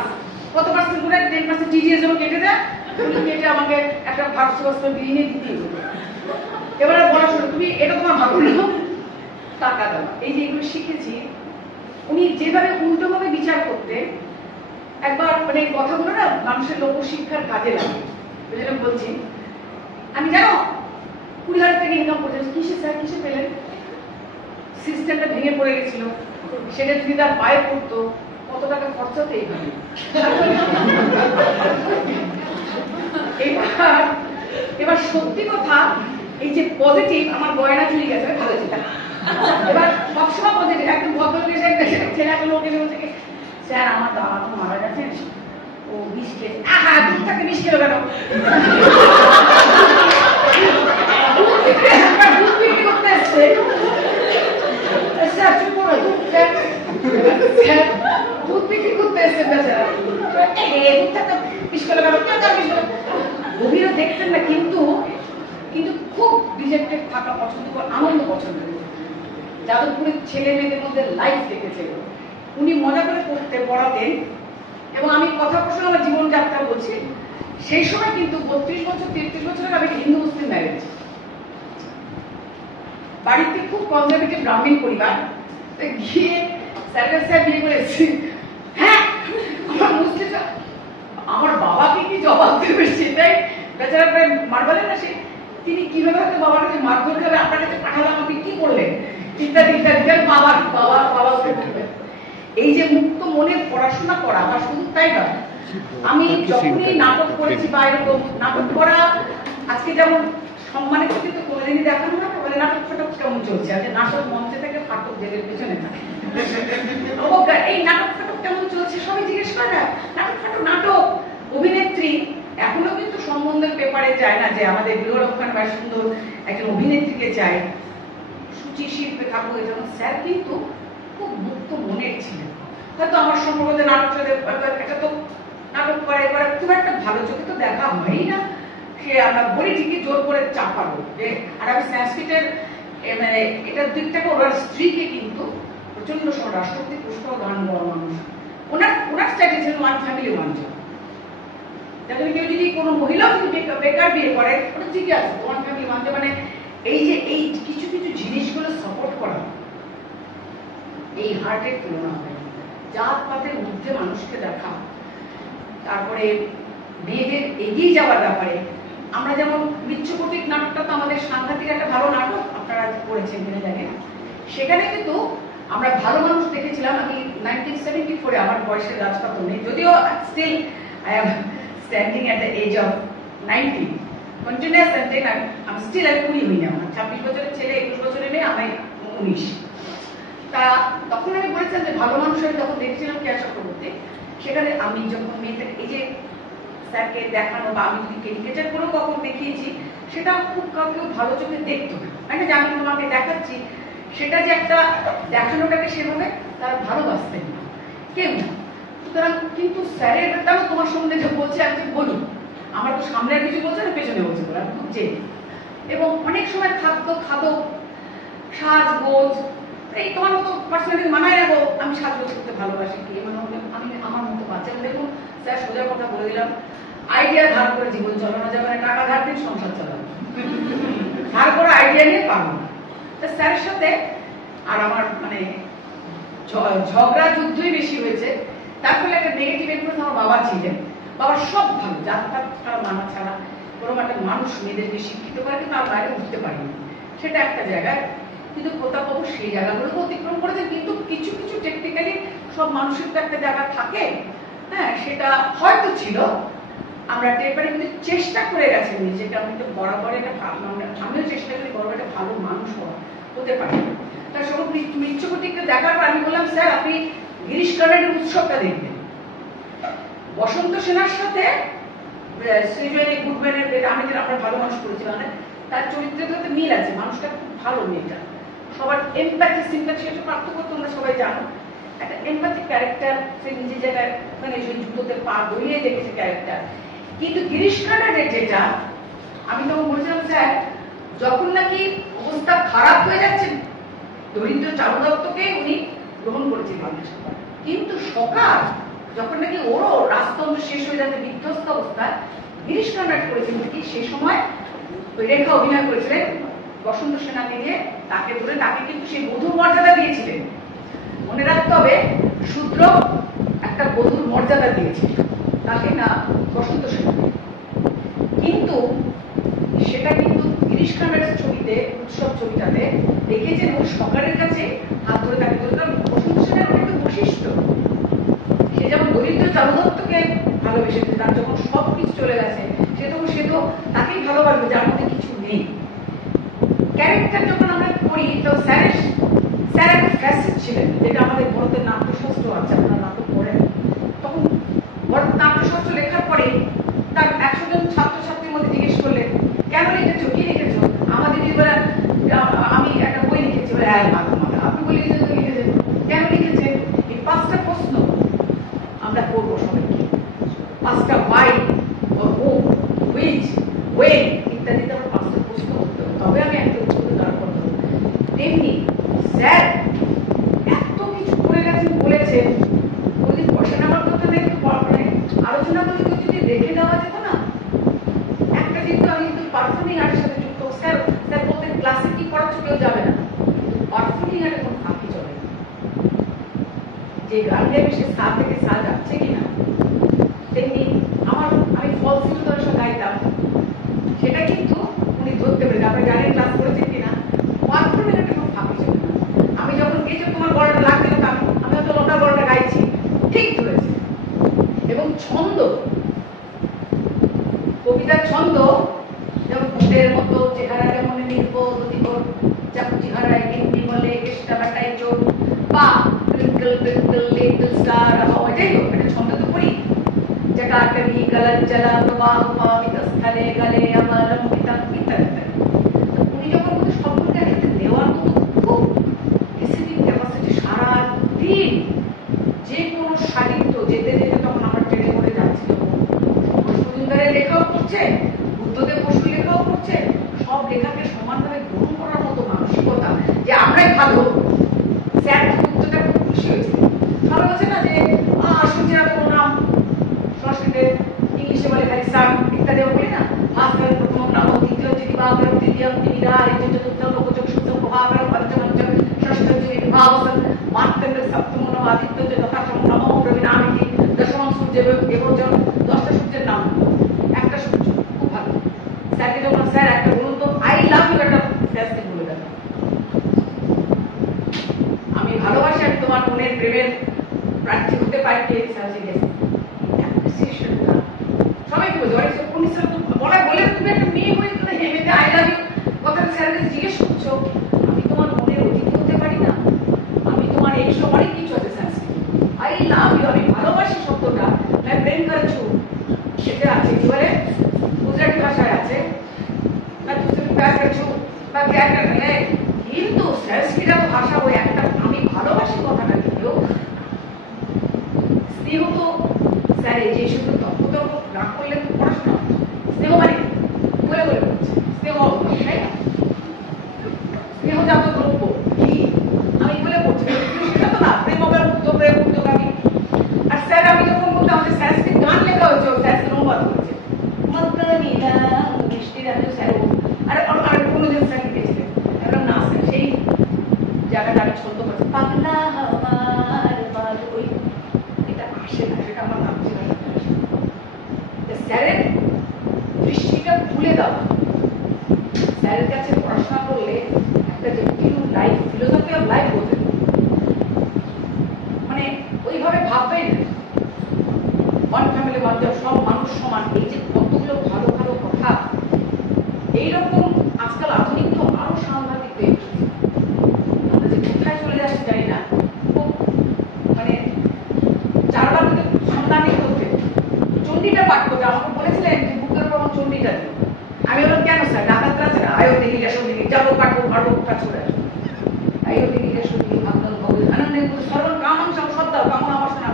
কত পার্সেন্ট করে 10% টিডিএস জন্য কেটে দেয়, কেটে আমাকে একটা ভারত সমাজ বিলিয়ে দিতে হবে। এবার বলা শুরু তুমি এটা তোমার ভালো না টাকা দাও। এই যে এগুলো শিখেছি, উনি যেভাবে উল্টোভাবে বিচার করতে, একবার মানে কথাগুলো না মানুষের লোকশিক্ষার কাজে লাগে। বলছি আমি জানো 20,000 টাকা ইনকাম করতে, কিসে স্যার কিসে পেলেন? সিস্টেমটা ভেঙে পড়ে গেছিল, সেটা যদি তার পায়ে পড়তো কত টাকা খরচা হতো এইভাবে। এবার সত্যি কথা, এই যে পজিটিভ আমার গয়না চুরি গেছে ভালো ছিল, এবার সবসময় পজিটিভ। একদম ভদ্রলোক এসে ছেলে একটা লোক এসে বলছে স্যার আমার দাদা তো মারা গেছে, ও 20 কেজি। আহা দুধ থাকে 20 কিলো কেন? দুধ বিক্রি করতে এসছে স্যার, চুপ করো, দুধ বিক্রি করতে এসছে বেচারা, দুধ থাকতে 20 কিলো কেন? গভীরে দেখতেন না, কিন্তু খুব রিজেক্টেড থাকা পছন্দ করে, আনন্দ পছন্দ করে। যাদবপুরের ছেলে মেয়েদের মধ্যে লাইফ দেখেছিল, উনি মজা করে পড়াতেন। এবং আমি কথা প্রসঙ্গে আমার জীবনযাত্রা বলছি, সেই সময় কিন্তু 32 বছর 33 বছরের আমি হিন্দু মুসলিম ম্যারেজ, বাড়িতে খুব কনজারভেটিভ ব্রাহ্মণ পরিবার, গিয়ে স্যারের স্যার বিয়ে করে এসেছি। হ্যাঁ আমার মুসলিম, আমার বাবাকে কি জবাব দেবে সেটাই বেচারা প্রায় মার বলেন না, সে তিনি কিভাবে হয়তো বাবার কাছে মারধর খাবে, আপনার কাছে পাঠালাম আপনি কি করলেন ইত্যাদি ইত্যাদি, বাবা বাবা বাবা এই যে মুক্ত মনে পড়াশোনা করা। আমার শুধু তাই নয়, আমি যখনই নাটক করেছি বা এরকম নাটক করা, আজকে যেমন সম্মানের প্রতি তো কোনোদিনই দেখানো না, বলে নাটক ফাটক কেমন চলছে, আজকে নাটক মঞ্চে থেকে ফাটক জেলের পেছনে থাকে, এই নাটক ফাটক কেমন চলছে সবাই জিজ্ঞেস করে না, নাটক ফাটক নাটক অভিনেত্রী। এখনো কিন্তু সম্বন্ধের পেপারে যায় না যে আমাদের গৃহরক্ষণ বা সুন্দর একজন অভিনেত্রীকে চাই, সূচি শিল্পে থাকবো। যেমন স্যার কিন্তু খুব মুক্ত মনের ছিলেন। হয়তো আমার সম্পর্কে নাটক একটা তো নাটক করে খুব একটা ভালো চোখে তো দেখা হয়ই না, সে আমরা বলি ঠিকই জোর করে চাপাবো যে। আর আমি সংস্কৃতের মানে এটার দিকটাকে, ওনার স্ত্রীকে কিন্তু প্রচন্ড সময় রাষ্ট্রপতি পুরস্কার দান করা মানুষ, ওনার স্ট্র্যাটেজি ছিল ওয়ান ফ্যামিলি ওয়ান জব। যাতে কেউ যদি কোনো মহিলা যদি বেকার বিয়ে করে ওটা ঠিকই আছে, ওয়ান ফ্যামিলি ওয়ান জব, মানে এই যে এই কিছু কিছু জিনিসগুলো সাপোর্ট করা, এই হার্টের তুলনা হয়। জাত পাতের মধ্যে মানুষকে দেখা, তারপরে মেয়েদের এগিয়ে যাওয়ার ব্যাপারে। আমরা যেমন মিচ্ছকটিক নাটকটা তো আমাদের সাংঘাতিক একটা ভালো নাটক, আপনারা করেছেন কিনে জানেন, সেখানে কিন্তু আমরা ভালো মানুষ দেখেছিলাম। আমি 1974 আমার বয়সের রাজপাত নেই, যদিও still I am standing at the age of 90 continuous, আমি স্টিল আমি 20 হইনি, আমার 26 বছরের ছেলে, 21 বছরের মেয়ে, আমি 19। তা তখন আমি বলেছিলাম যে ভালো মানুষ আমি তখন দেখছিলাম কেয়া চক্রবর্তী, সেখানে আমি যখন মেয়েদের এই যে স্যারকে দেখানো বা আমি যদি ক্যারিকেচার করেও কখন দেখিয়েছি, সেটা খুব কাউকে ভালো চোখে দেখতো না, তাই না, যে আমি তোমাকে দেখাচ্ছি, সেটা যে একটা দেখানোটাকে সেভাবে তারা ভালোবাসতেন না কেউ। সুতরাং কিন্তু স্যারের তাও তোমার সম্বন্ধে যে বলছে আমি বলি, আমার তো সামনে আর কিছু বলছে না পেছনে বলছে বলে আমি খুব চেয়ে এবং অনেক সময় খাদ্য খাদক সাজগোজ এই তোমার মতো পার্সোনালিটি মানায় না গো, আমি সাজগোজ করতে ভালোবাসি কি আমি আমার মতো বাচ্চা। দেখুন স্যার সোজা কথা বলে দিলাম, আইডিয়া ধার করে জীবন চালানো যাবে না, টাকা ধার দিয়ে সংসার চালানো, ধার করে আইডিয়া নিয়ে পাবো না। তা স্যারের সাথে আর আমার মানে ঝগড়া যুদ্ধই বেশি হয়েছে। তার ফলে একটা নেগেটিভ ইনফ্লুয়েন্স আমার বাবা ছিলেন। বাবার সব ভালো, জাতপাত ছাড়া মানা ছাড়া কোনো একটা মানুষ মেয়েদেরকে শিক্ষিত করে, কিন্তু আর বাইরে উঠতে পারিনি, সেটা একটা জায়গায়। কিন্তু প্রতাপবাবু সেই জায়গাগুলোকে অতিক্রম করেছে। কিন্তু কিছু কিছু টেকনিক্যালি সব মানুষের তো একটা জায়গা থাকে, হ্যাঁ, সেটা হয়তো ছিল, আমরা টের পারি, কিন্তু চেষ্টা করে গেছেন নিজেকে। আমি তো বরাবর এটা আমিও চেষ্টা করি বরাবর একটা ভালো মানুষ হতে পারি। তার সব মৃত্যুকটিকে দেখার পর আমি বললাম, স্যার আপনি গিরিশ কার্নাডের উৎসবটা দেখবেন। বসন্ত সেনার সাথে সৃজনী গুডম্যানের আমি যেটা আমরা ভালো মানুষ করেছি, মানে তার চরিত্রের সাথে মিল আছে, মানুষটা খুব ভালো মেয়েটা, সবার এমপ্যাথি সিম্প্যাথি সেটা পার্থক্য তোমরা সবাই জানো। একটা এমপ্যাথিক ক্যারেক্টার, সে নিজের জায়গায় মানে সেই যুদ্ধতে পা গড়িয়ে দেখেছে ক্যারেক্টার। কিন্তু গিরিশ কার্নাডের যেটা আমি তখন বলছিলাম, স্যার যখন নাকি অবস্থা খারাপ হয়ে যাচ্ছে, দরিদ্র চারুদত্তকে উনি গ্রহণ করেছিলেন, কিন্তু সকাল যখন নাকি ওরও রাজতন্ত্র শেষ হয়ে যাচ্ছে বিধ্বস্ত অবস্থায়, গিরিশ কার্নাড করেছিলেন কি সে সময় রেখা অভিনয় করেছিলেন বসন্ত সেনাকে নিয়ে, তাকে ধরে তাকে কিন্তু সেই বধূর মর্যাদা দিয়েছিলেন। মনে রাখতে হবে, শূদ্র একটা বধূর মর্যাদা দিয়েছিল তাকে, না বসন্ত সেনাকে। কিন্তু সেটা কিন্তু গিরিশ কার্নাডের ছবিতে, উৎসব ছবিটাতে দেখেছেন ওর সকালের কাছে হাত ধরে তাকে ধরে, কারণ বসন্ত সেনার কিন্তু বৈশিষ্ট্য, সে যেমন দরিদ্র চারুদত্তকে ভালোবেসেছে, তার যখন সব কিছু চলে গেছে সে তো তাকেই ভালোবাসবে যার মধ্যে কিছু নেই। ক্যারেক্টার যখন আমরা করি তো স্যার একটা ফ্যাসেট ছিলেন, যেটা আমাদের ভারতের নাট্যশাস্ত্র আছে, আপনারা নাটক পড়েন, তখন নাট্যশাস্ত্র লেখার পরে তার 100 জন ছাত্রছাত্রীর মধ্যে জিজ্ঞেস করলে কেন লিখেছো, কি লিখেছো, আমাদের আমি একটা বই লিখেছি, আপনি বলে লিখেছেন, কেন লিখেছেন, এই 5টা প্রশ্ন আমরা করবো সবাইকে, 5টা ওয়াই ও হুইচ ওয়েন ইত্যাদিতে আমরা 5টা প্রশ্ন করতে হবে, তবে আমি একটা উত্তর দেওয়ার কথা। তেমনি স্যার এত কিছু করে গেছেন, বলেছেন, যদি পয়সা নেওয়ার কথা দেখতে মানে আলোচনা করে যদি রেখে দেওয়া যেত না, একটা কিন্তু আমি কিন্তু পারফর্মিং আর্টের সাথে যুক্ত। স্যার বলতে ক্লাসে কি পড়াচ্ছ কেউ যাবে না, পারফর্মিং আর্টে কোনো ফাঁকি চলে না, যে গান গাইবে সে সা থেকে সা যাচ্ছে কিনা। তেমনি আমি ফলস ইন্ট্রোডাকশন গাইতাম, সেটা কিন্তু উনি ধরতে পেরেছে, আপনি গানের ক্লাস করেছেন কিনা, পারফর্মিং আর্টে কোনো ফাঁকি চলে না। আমি যখন গিয়েছি তোমার গলাটা লাগছে না, আমি হয়তো লোটার গলাটা গাইছি, ঠিক ধরেছে। এবং ছন্দ, কবিতার ছন্দ যেমন ভূতের মতো চেহারা যেমন নির্বোধ অতিকর চাকু চেহারায় গিন্নি বলে কেষ্টা বাটাই চোর, বা টুইঙ্কল টুইঙ্কল লিটল স্টার, যাই হোক একটা ছন্দ তো পড়ি, জটাটনি গলজ্জলা প্রবাহ পাবিত স্থলে গলে অমরম পিতম ইত্যাদি। উনি যখন মধ্যে শব্দটা একসাথে দেওয়ার মতো খুব রিসিভিং ক্যাপাসিটি, সারা দিন যে কোনো সাহিত্য যেতে যেতে তখন আমার ট্রেনে করে যাচ্ছিল, মজুমদারের লেখাও পড়ছে, বুদ্ধদেব বসুর লেখাও পড়ছে, সব লেখাকে সমানভাবে গ্রহণ করার মতো মানসিকতা, যে আমরাই ভালো। স্যার উত্তরটা খুব খুশি হয়েছে, ভালো বলছে না যে শুনছি না কোনো নাম, সংস্কৃতে ইংলিশে বলে খালি সান ইত্যাদি বলি না, ভাস্কর প্রথম নাম, দ্বিতীয় দিবাকর, তৃতীয় দিবিরা, চতুর্থ লোকচক, শুদ্ধ প্রভাকর, পঞ্চম ষষ্ঠ বিভাবসন, মাত্রেন্দ্র সপ্তম নম আদিত্য যথাসম নম রবিনামিতি, দশম সূর্য এবর্জন, 10টা সূর্যের নাম, একটা সূর্য খুব ভালো। স্যারকে যখন স্যার একটা বলুন তো আই লাভ ইউ, একটা স্যারকে বলে দেন আমি ভালোবাসি, আমি তোমার মনের প্রেমের প্রার্থী হতে পারি, কে স্যার জিজ্ঞেস অ্যাপ্রিসিয়েশনটা সবাই বলছে, অনেক উনি বলে তুমি একটা মেয়ে হয়ে তুমি হেমেতে আই লাভ ইউ কথাটা স্যারকে জিজ্ঞেস করছো, আমি তোমার মনের অতিথি হতে পারি না, আমি তোমার এই সব অনেক কিছু আছে স্যার, আই লাভ ইউ, আমি ভালোবাসি শব্দটা मैं प्रेम कर छू, সেটা আছে কি বলে গুজরাটি ভাষায় আছে, मैं तुझसे प्यार कर छू বা क्या कर रहे हैं, কিন্তু সংস্কৃত ভাষা ওই একটা আমি ভালোবাসি কথাটা কেউ স্নেহ তো স্যার এই যে শুধু তত্ত্ব রাগ করলে পড়াশোনা স্নেহ মানে বলে বলছে স্নেহ, তাই না? গানটা আমি ছন্দ করছি, পাগলা আমার বাল, ওই এটা আসে না, সেটা আমার নাম ছিল না। স্যারের দৃষ্টিটা তুলে দেওয়া, স্যারের কাছে পড়াশোনা করলে একটা যে লাইফ ফিলোসফি অফ লাইফ বলতে, মানে ওইভাবে ভাববেন ওয়ান ফ্যামিলি ওয়ান জব, সব মানুষ সমান, এই যে কতগুলো ভালো ভালো কথা, এইরকম আজকাল আধুনিক তো আরো সাংঘাতিক হয়ে গেছে। আমরা যে কোথায় চলে যাচ্ছি জানি না, খুব মানে চারবার কিন্তু সন্ধানী করতে, চণ্ডীটা পাঠ করতে আমাকে বলেছিলেন যে বুকের উপর আমার চণ্ডীটা দিল। আমি বললাম কেন স্যার, ডাকাতরা আছে না, আয়ো দেখি যা সঙ্গী যাবো কাটবো পারবো কাজ করে আসবো, আয়ো দেখি যা সঙ্গী আপনার ভগবান আনন্দ সর্বন কামন সব সদ্দাও কামনা বাসনা,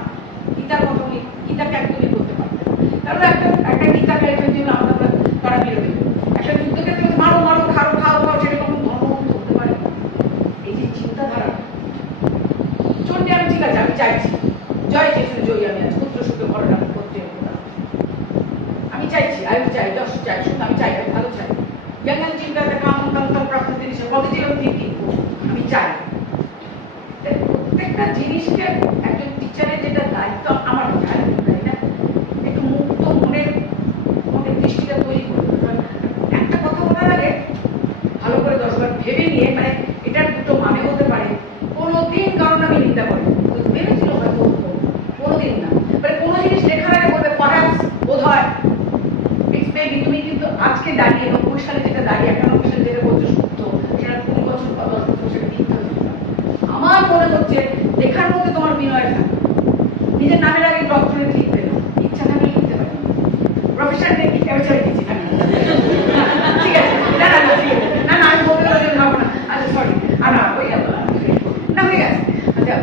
গীতার মতো উনি গীতাকে একদমই করতে পারতেন। তারপরে একটা গীতা খেলে জন্য আমরা তারা বিরোধী, একটা যুদ্ধক্ষেত্রে মারো মারো খাও খাও খাও, সেটা কখন ধর্মবন্ধ হতে পারে। এই যে চিন্তাধারা, চণ্ডী আমি ঠিক আছে, আমি চাইছি জয় যিশু জয়ী, আমি আজ পুত্র সুখে ভরে রাখবো করতে হবে, আমি চাইছি, আমি চাই দশ চাই শুধু আমি চাই, আমি ভালো চাই, জ্ঞান চিন্তাতে কামন কামন প্রাপ্ত জিনিস পজিটিভ থিঙ্কিং আমি চাই। প্রত্যেকটা জিনিসকে একজন টিচারের যেটা দায়িত্ব আমার চাই, তাই না, একটু মুক্ত মনের দৃষ্টিটা তৈরি করবে। একটা কথা বলার আগে ভালো করে 10 বার ভেবে নিয়ে, মানে এটার দুটো মানে হতে পারে, কোনোদিন কারণ আমি নিন্দা করি ভেবেছিল হয়তো কোনোদিন না, মানে কোনো জিনিস লেখার আগে বলবে পারহ্যাপস বোধ হয় এক্সপেক্ট, তুমি কিন্তু আজকে দাঁড়িয়ে 90 সালে যেটা দাঁড়িয়ে 91 সালে যেটা বলছো সত্য, সেটা 3 বছর বা 10 বছর সেটা মিথ্যা হতে পারে। আমার মনে হচ্ছে লেখার মধ্যে তোমার বিনয় থাকে, নিজের নামের আগে ডক্টরেট লিখবে না, ইচ্ছা থাকলে লিখতে পারি, প্রফেসর দেখি কেউ চাই দিচ্ছি না, ঠিক আছে, না না ঠিক আছে, না না আমি বলতে পারি ভাবো না, আচ্ছা সরি, না ওই না হয়ে গেছে, আচ্ছা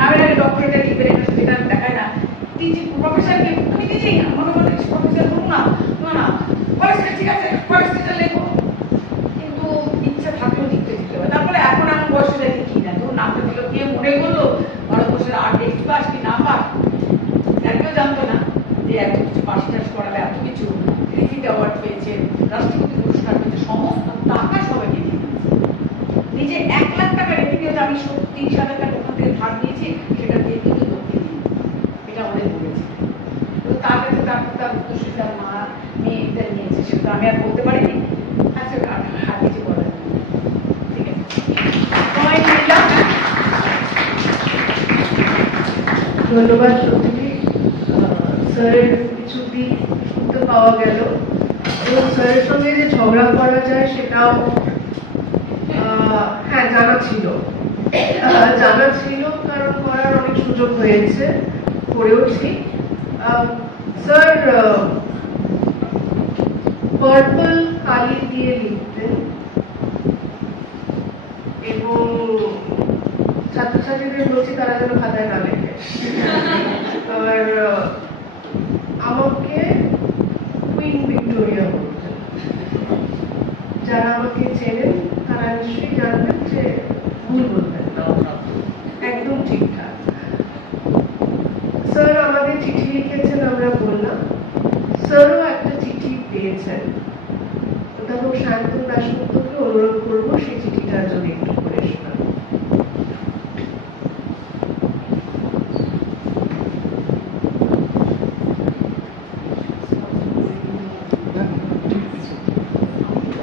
নামের আগে ডক্টরেটে লিখবে, যেটা দেখায় না টিচিং প্রফেসরকে তুমি নিজেই না মনে মনে প্রফেসর করুন না, না না কলেজটা ঠিক আছে কলেজটা লেখো, কিন্তু ইচ্ছা থাকলেও লিখতে দিতে হবে। তারপরে এখন আমি বয়সে দেখি কি না, ধরুন নামটা দিল গিয়ে মনে করলো 12 বছর আর টেস্ট পাস কি না পাস, কেউ জানতো না যে এত কিছু পাস টাস করাবে, এত কিছু গ্রিফিথ অ্যাওয়ার্ড পেয়েছে, রাষ্ট্রপতি পুরস্কার পেয়েছে, সমস্ত টাকা সবাইকে দিয়ে নিজে 1 লাখ টাকা রেখে দিয়েছে, আমি 30,000 টাকা ওখান থেকে ধার দিয়েছি, সেটা দিয়ে কিন্তু লোককে দিই, এটা অনেক বলেছে। তো তার কাছে তার উত্তরসূরি তার মা মেয়ে এটা নিয়েছে, সেটা আমি আর বলতে পারিনি। আচ্ছা আর কিছু বলার ঠিক আছে, ধন্যবাদ। সত্যি স্যারের কিছু দিক শুনতে পাওয়া গেল, এবং স্যারের সঙ্গে যে ঝগড়া করা যায় সেটাও হ্যাঁ জানা ছিল, কারণ করার অনেক সুযোগ হয়েছে, করেওছি। স্যার পার্পল কালি দিয়ে লিখতেন এবং ছাত্রছাত্রীদের বলছি তারা যেন খাতায় না লেখে, আর আমাকে কুইন ভিক্টোরিয়া বলতেন। যারা আমাকে চেনেন তারা নিশ্চয়ই জানবেন যে ভুল বলতেন না, একদম ঠিকঠাক। স্যার আমাদের চিঠি লিখেছেন, আমরা বললাম। স্যারও একটা চিঠি পেয়েছেন, তখন শান্তন দাশগুপ্তকে অনুরোধ করবো সেই চিঠিটা যদি একটু করে শোনান।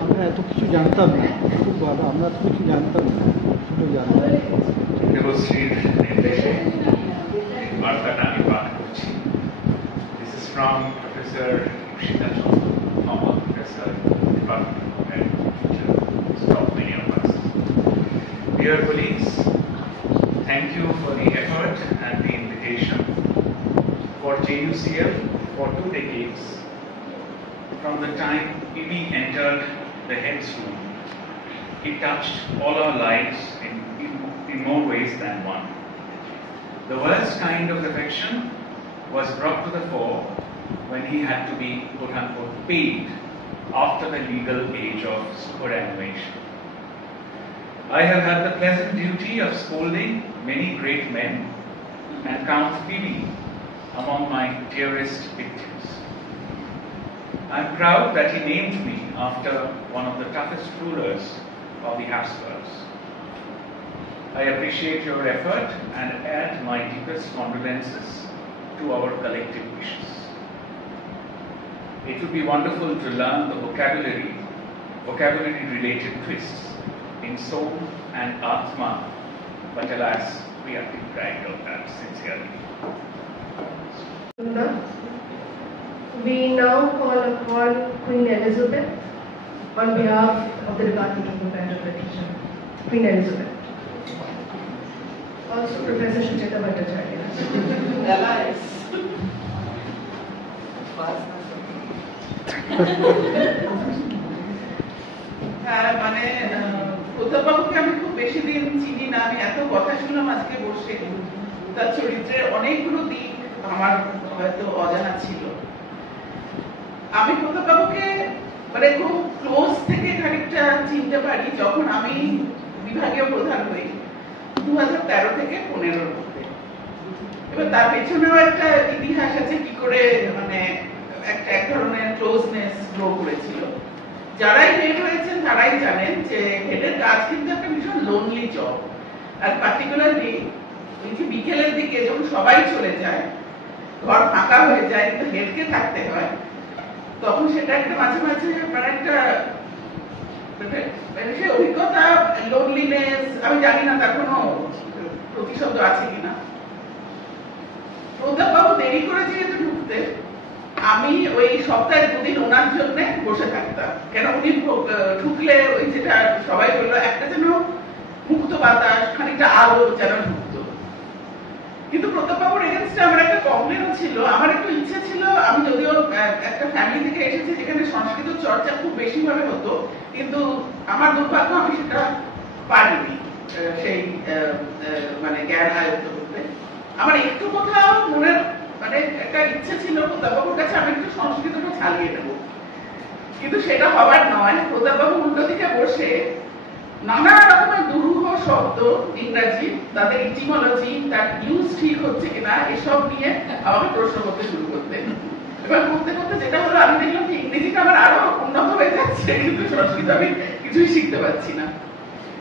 আমরা এত কিছু জানতাম না, খুব ভালো, আমরা এত কিছু জানতাম না, শুধু জানতাম। দেবশ্রীর নির্দেশে বার্তাটা আমি পাঠ করছি। This is from Professor Ishita Chandra, former professor, Department of Agriculture, of many of us. Dear colleagues, thank you for the effort and the invitation. For JUCL, for 2 decades, from the time Imi entered the heads room, he touched all our lives in more ways than one. The worst kind of affection was brought to the fore when he had to be quote-unquote paid after the legal age of superannuation. I have had the pleasant duty of scolding many great men and count Phoebe among my dearest victims. I'm proud that he named me after one of the toughest rulers of the Habsburgs. I appreciate your effort and add my deepest condolences to our collective wishes. It would be wonderful to learn the vocabulary-related twists in soul and atma, but alas, we are deprived of that sincerely. We now call upon Queen Elizabeth on behalf of the Department of Interpretation. Queen Elizabeth. Also Professor Sucheta Bhattacharya. মানে প্রতাপবাবুকে আমি খুব বেশি দিন চিনি না, আমি এত কথা শুনলাম আজকে বসে, তার চরিত্রের অনেকগুলো দিক আমার হয়তো অজানা ছিল। আমি প্রতাপবাবুকে মানে খুব ক্লোজ থেকে খানিকটা চিনতে পারি যখন আমি বিভাগীয় প্রধান হই 2013 থেকে 15-র মধ্যে। এবার তার পেছনেও একটা ইতিহাস আছে কি করে মানে এক ধরনের ক্লোজনেস গ্রো করেছিল। যারাই হেড হয়েছেন তারাই জানেন যে হেডের কাজ কিন্তু একটা ভীষণ লোনলি জব, আর পার্টিকুলারলি ওই যে বিকেলের দিকে যখন সবাই চলে যায়, ঘর ফাঁকা হয়ে যায়, কিন্তু হেডকে থাকতে হয়, তখন সেটা একটা মাঝে মাঝে মানে একটা সে অভিজ্ঞতা, লোনলিনেস, আমি জানি না তার কোনো প্রতিশব্দ আছে কিনা। প্রতাপবাবু দেরি করে যেহেতু ঢুকতে, আমি ওই সপ্তাহে 2 দিন ওনার জন্য বসে থাকতাম, কেন উনি ঢুকলে ওই যেটা সবাই বললো একটা যেন মুক্ত বাতাস, খানিকটা আলো যেন ঢুকতো। কিন্তু প্রতাপবাবুর এগেন্স্টে আমার একটা কমপ্লেন ছিল, আমার একটু ইচ্ছে ছিল, আমি যদিও একটা ফ্যামিলি থেকে এসেছি যেখানে সংস্কৃত চর্চা খুব বেশি ভাবে হতো, কিন্তু আমার দুর্ভাগ্য আমি সেটা পারিনি সেই মানে জ্ঞান আয়ত্ত করতে। আমার একটু কোথাও মনের মানে একটা ইচ্ছে ছিল প্রতাপবাবুর কাছে আমি একটু সংস্কৃতটা ছাড়িয়ে নেব, কিন্তু সেটা হবার নয়। প্রতাপবাবু উল্টো দিকে বসে নানা রকমের দুরূহ শব্দ ইংরাজি, তাদের ইটিমোলজি, তার ইউজ ঠিক হচ্ছে কিনা এসব নিয়ে আমাকে প্রশ্ন করতে শুরু করতেন। এবার করতে করতে যেটা হলো, আমি দেখলাম যে ইংরেজিটা আমার আরো উন্নত হয়ে যাচ্ছে, কিন্তু সংস্কৃত আমি কিছুই শিখতে পারছি না।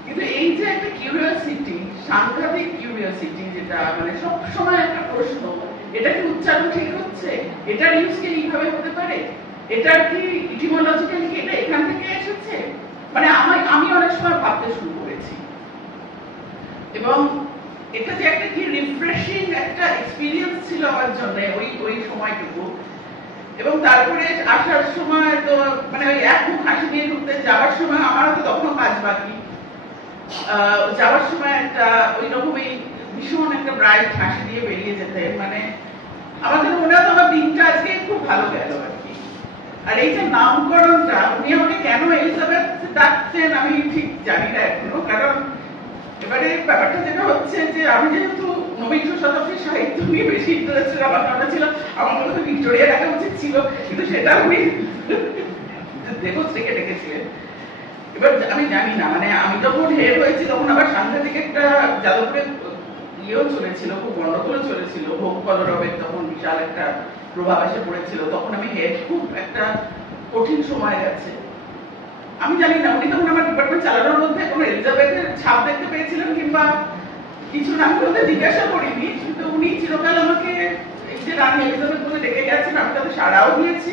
কিন্তু এই যে একটা কিউরিওসিটি, সাংঘাতিক কিউরিওসিটি, যেটা মানে সবসময় একটা প্রশ্ন, এটা কি উচ্চারণ ঠিক হচ্ছে, এটার ইউজ কি এইভাবে হতে পারে, এটার কি ইটিমোলজিক্যালি কি এটা এখান থেকে এসেছে, মানে আমি অনেক সময় ভাবতে শুরু করেছি। এবং এটা যে একটা কি রিফ্রেশিং একটা এক্সপিরিয়েন্স ছিল আমার জন্য ওই সময়টুকু। এবং তারপরে আসার সময় তো মানে ওই এক মুখ হাসি নিয়ে ঢুকতে, যাওয়ার সময় আমারও তো তখনও কাজ বাকি, যাওয়ার সময় একটা ওই রকমই ভীষণ একটা ব্রাইট হাসি দিয়ে বেরিয়ে যেতে, মানে আমাদের মনে হতো আমার দিনটা আজকে খুব ভালো গেল আর কি। আর এই যে নামকরণটা, উনি আমাকে কেন এলিজাবেথ ডাকছেন আমি ঠিক জানি না এখনো, কারণ এবারে ব্যাপারটা যেটা হচ্ছে যে আমি যেহেতু 19শ শতাব্দীর সাহিত্য নিয়ে বেশি ইন্টারেস্টেড, আমার মনে ছিল আমার মনে তো ভিক্টোরিয়া ডাকা উচিত ছিল, কিন্তু সেটা উনি দেবশ্রীকে ডেকেছিলেন। এবার আমি জানি না, মানে আমি যখন হেড হয়েছি তখন আবার সাংঘাতিক একটা যাদবপুরে ইয়েও চলেছিল, খুব গন্ডগোলও চলেছিল, ভোগ কলরবের তখন বিশাল একটা প্রভাব এসে পড়েছিল, তখন আমি হেড, খুব একটা কঠিন সময় গেছে। আমি জানি না উনি তখন আমার ডিপার্টমেন্ট চালানোর মধ্যে কোনো এলিজাবেথের ছাপ দেখতে পেয়েছিলেন কিংবা কিছু না, আমি বলতে জিজ্ঞাসা করিনি, কিন্তু উনি চিরকাল আমাকে এই যে রানী এলিজাবেথ বলে ডেকে গেছেন, আমি তাদের সাড়াও দিয়েছি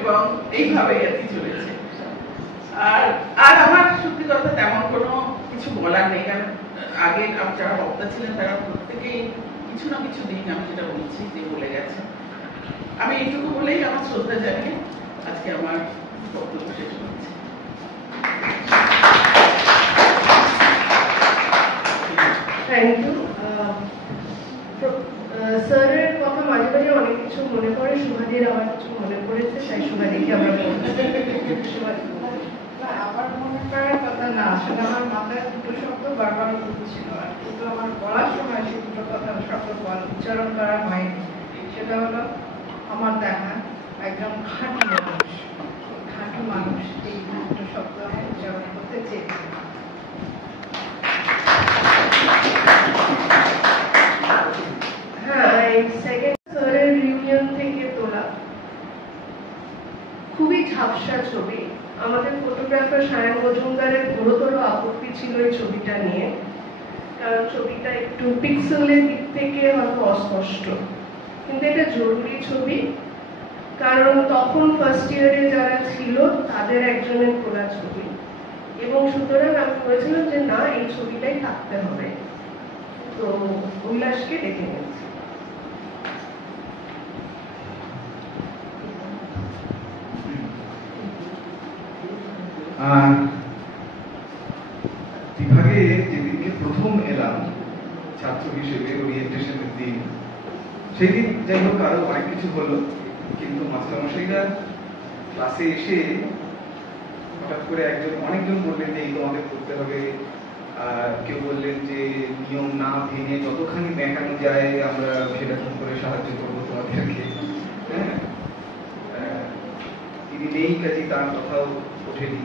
এবং এইভাবে আর কি চলেছে। আর আমার সত্যি কথা তেমন কোনো কিছু বলার নেই, কারণ আগে যারা বক্তা ছিলেন তারা প্রত্যেকেই কিছু না কিছু দিন আমি সেটা বলছি যে বলে গেছে। আমি এইটুকু বলেই আমার শ্রদ্ধা জানিয়ে আজকে আমার বক্তব্য শেষ করছি। থ্যাংক ইউ স্যারের কথা মাঝে মাঝে অনেক কিছু মনে পড়ে, সুভাদির আমার কিছু মনে পড়েছে, তাই সুভাদিকে আমরা আমার মনে করার কথা না, আসলে আমার মাথায় দুটো শব্দ বারবার ঘুরছিল, আর কিন্তু আমার বলার সময় সেই দুটো কথা শব্দ উচ্চারণ করা হয়নি। সেটা হলো আমার দেখা একজন খাঁটি মানুষ, এই দুটো শব্দ আমি উচ্চারণ করতে চেয়েছি। হ্যাঁ, এই সেকেন্ড স্যারের রিউনিয়ন থেকে তোলা খুবই ঝাপসা ছবি। আমাদের ফটোগ্রাফার সায়ন মজুমদারের গুরুতর আপত্তি ছিল এই ছবিটা নিয়ে, কারণ ছবিটা একটু পিক্সেলের দিক থেকে হয়তো অস্পষ্ট, কিন্তু এটা জরুরি ছবি, কারণ তখন ফার্স্ট ইয়ারে যারা ছিল তাদের একজনের তোলা ছবি, এবং সুতরাং আমি বলেছিলাম যে না, এই ছবিটাই থাকতে হবে, তো উল্লাসকে ডেকে নিয়েছি। বিভাগে যেদিনকে প্রথম এলাম ছাত্র হিসেবে ওরিয়েন্টেশনের দিন, সেই দিন যাই হোক আরো অনেক কিছু হলো, কিন্তু মাস্টারমশাইরা ক্লাসে এসে হঠাৎ করে অনেকজন বললেন যে এই তোমাদের করতে হবে, কেউ বললেন যে নিয়ম না ভেঙে যতখানি দেখানো যায় আমরা সেরকম করে সাহায্য করবো তোমাদেরকে। হ্যাঁ, তিনি নেই, কাজে তার কথাও ওঠেনি,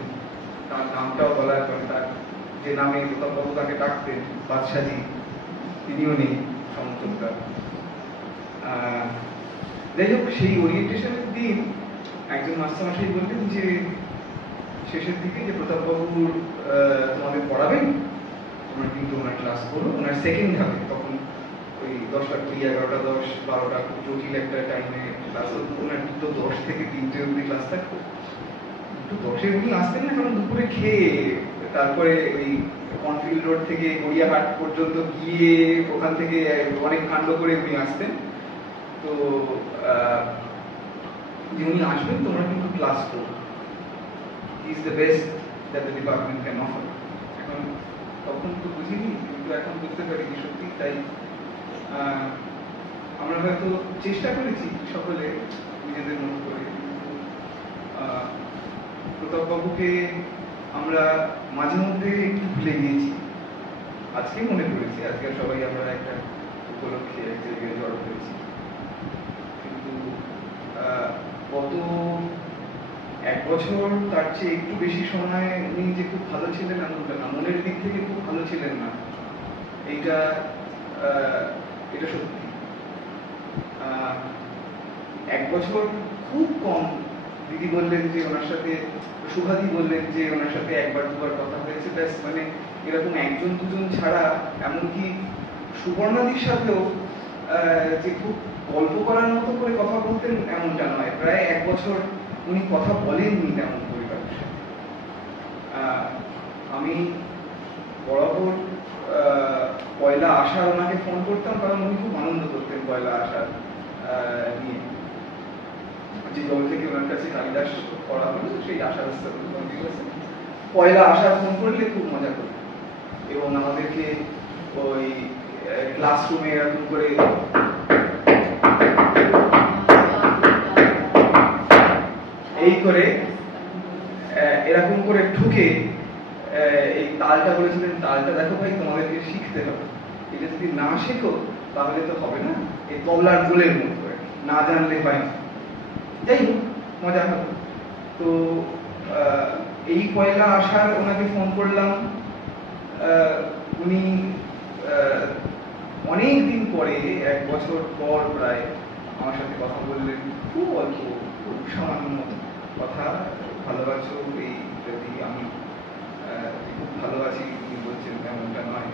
তার নামটাও বলার পরে তার যে নামে প্রতাপবাবু তাকে ডাকতেন বাদশাহী, তিনিও নেই সমর্থকটা। যাই হোক, সেই ওরিয়েন্টেশনের দিন একজন মাস্টারমশাই বললেন যে শেষের দিকে যে প্রতাপবাবুর তোমাদের পড়াবেন, তোমরা কিন্তু ওনার ক্লাস করো, ওনার সেকেন্ড ধাপে, তখন ওই 10টা 20, 11টা 10, 12টা খুব জটিল একটা টাইমে ক্লাস হতো, ওনার তো 10 থেকে 3টে অব্দি ক্লাস থাকতো। তো 10-এ উনি আসতেন না, কারণ দুপুরে খেয়ে তারপরে ওই কনফিল্ড রোড থেকে গড়িয়াহাট পর্যন্ত গিয়ে ওখান থেকে অনেক কাণ্ড করে উনি আসতেন। তো উনি আসবেন, তোমরা কিন্তু ক্লাস করো, is the best that the department can offer. এখন তখন তো বুঝিনি, কিন্তু এখন বুঝতে পারি যে সত্যি তাই। আমরা হয়তো চেষ্টা করেছি সকলে নিজেদের মতো করে, প্রতাপবাবুকে আমরা মাঝে মধ্যে একটু ভুলে গিয়েছি, আজকে মনে করেছি, আজকে সবাই আমরা একটা উপলক্ষে এক জায়গায় জড়ো হয়েছি, কিন্তু গত 1 বছর তার চেয়ে একটু বেশি সময় উনি যে খুব ভালো ছিলেন এমনটা না, মনের দিক থেকে খুব ভালো ছিলেন না, এটা সত্যি। 1 বছর খুব কম। দিদি বললেন যে ওনার সাথে, সুভাদি বললেন যে ওনার সাথে 1বার 2বার কথা হয়েছে, ব্যাস, মানে এরকম 1জন 2জন ছাড়া, এমনকি সুবর্ণাদির সাথেও যে খুব গল্প করার মতো করে কথা বলতেন এমনটা নয়, প্রায় 1 বছর উনি কথা বলেননি তেমন পরিবারের সাথে। আমি বরাবর পয়লা আষাঢ় ওনাকে ফোন করতাম, কারণ উনি খুব আনন্দ করতেন পয়লা আষাঢ় নিয়ে, যে দল থেকে ওনার কাছে কালিদাস করা হলো সেই আষাঢ় পয়লা আষাঢ় ফোন করলে খুব মজা করতেন, এবং আমাদেরকে ওই ক্লাসরুমে এরকম করে এই করে এরকম করে ঠুকে এই তালটা বলেছিলেন, তালটা দেখো ভাই তোমাদেরকে শিখতে হবে, এটা যদি না শেখো তাহলে তো হবে না, এই তবলার গোলের মতো করে না জানলে হয় না। যাই হোক, মজা হবে। তো এই পয়লা আষাঢ় ওনাকে ফোন করলাম, উনি অনেক দিন পরে 1 বছর পর প্রায় আমার সাথে কথা বললেন, খুব অল্প, খুব সামান্য কথা, ভালো আছো এই যদি, আমি খুব ভালো আছি, উনি বলছেন তেমনটা নয়।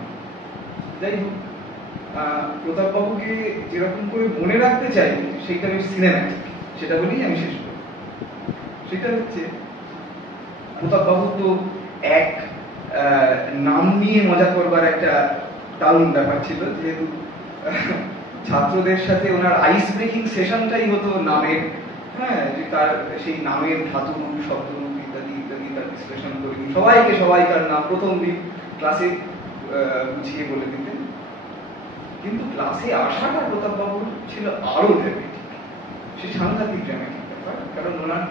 যাই হোক, প্রতাপবাবুকে যেরকম করে মনে রাখতে চাই সেইটা বেশ সিনেম্যাটিক, সেটা বলেই আমি শেষ করি। সেটা হচ্ছে, প্রতাপবাবু তো এক নাম নিয়ে মজা করবার একটা দারুণ ব্যাপার ছিল, যেহেতু ছাত্রদের সাথে ওনার আইস ব্রেকিং সেশনটাই হতো নামের, হ্যাঁ, যে তার সেই নামের ধাতুরূপ, শব্দরূপ ইত্যাদি ইত্যাদি তার বিশ্লেষণ করি, সবাইকে সবাইকার নাম প্রথম দিন ক্লাসে বুঝিয়ে বলে দিতেন। কিন্তু ক্লাসে আসাটা প্রতাপবাবুর ছিল আরো ড্রামেটিক, সে সাংঘাতিক ড্রামেটিক ব্যাপার, কারণ ওনার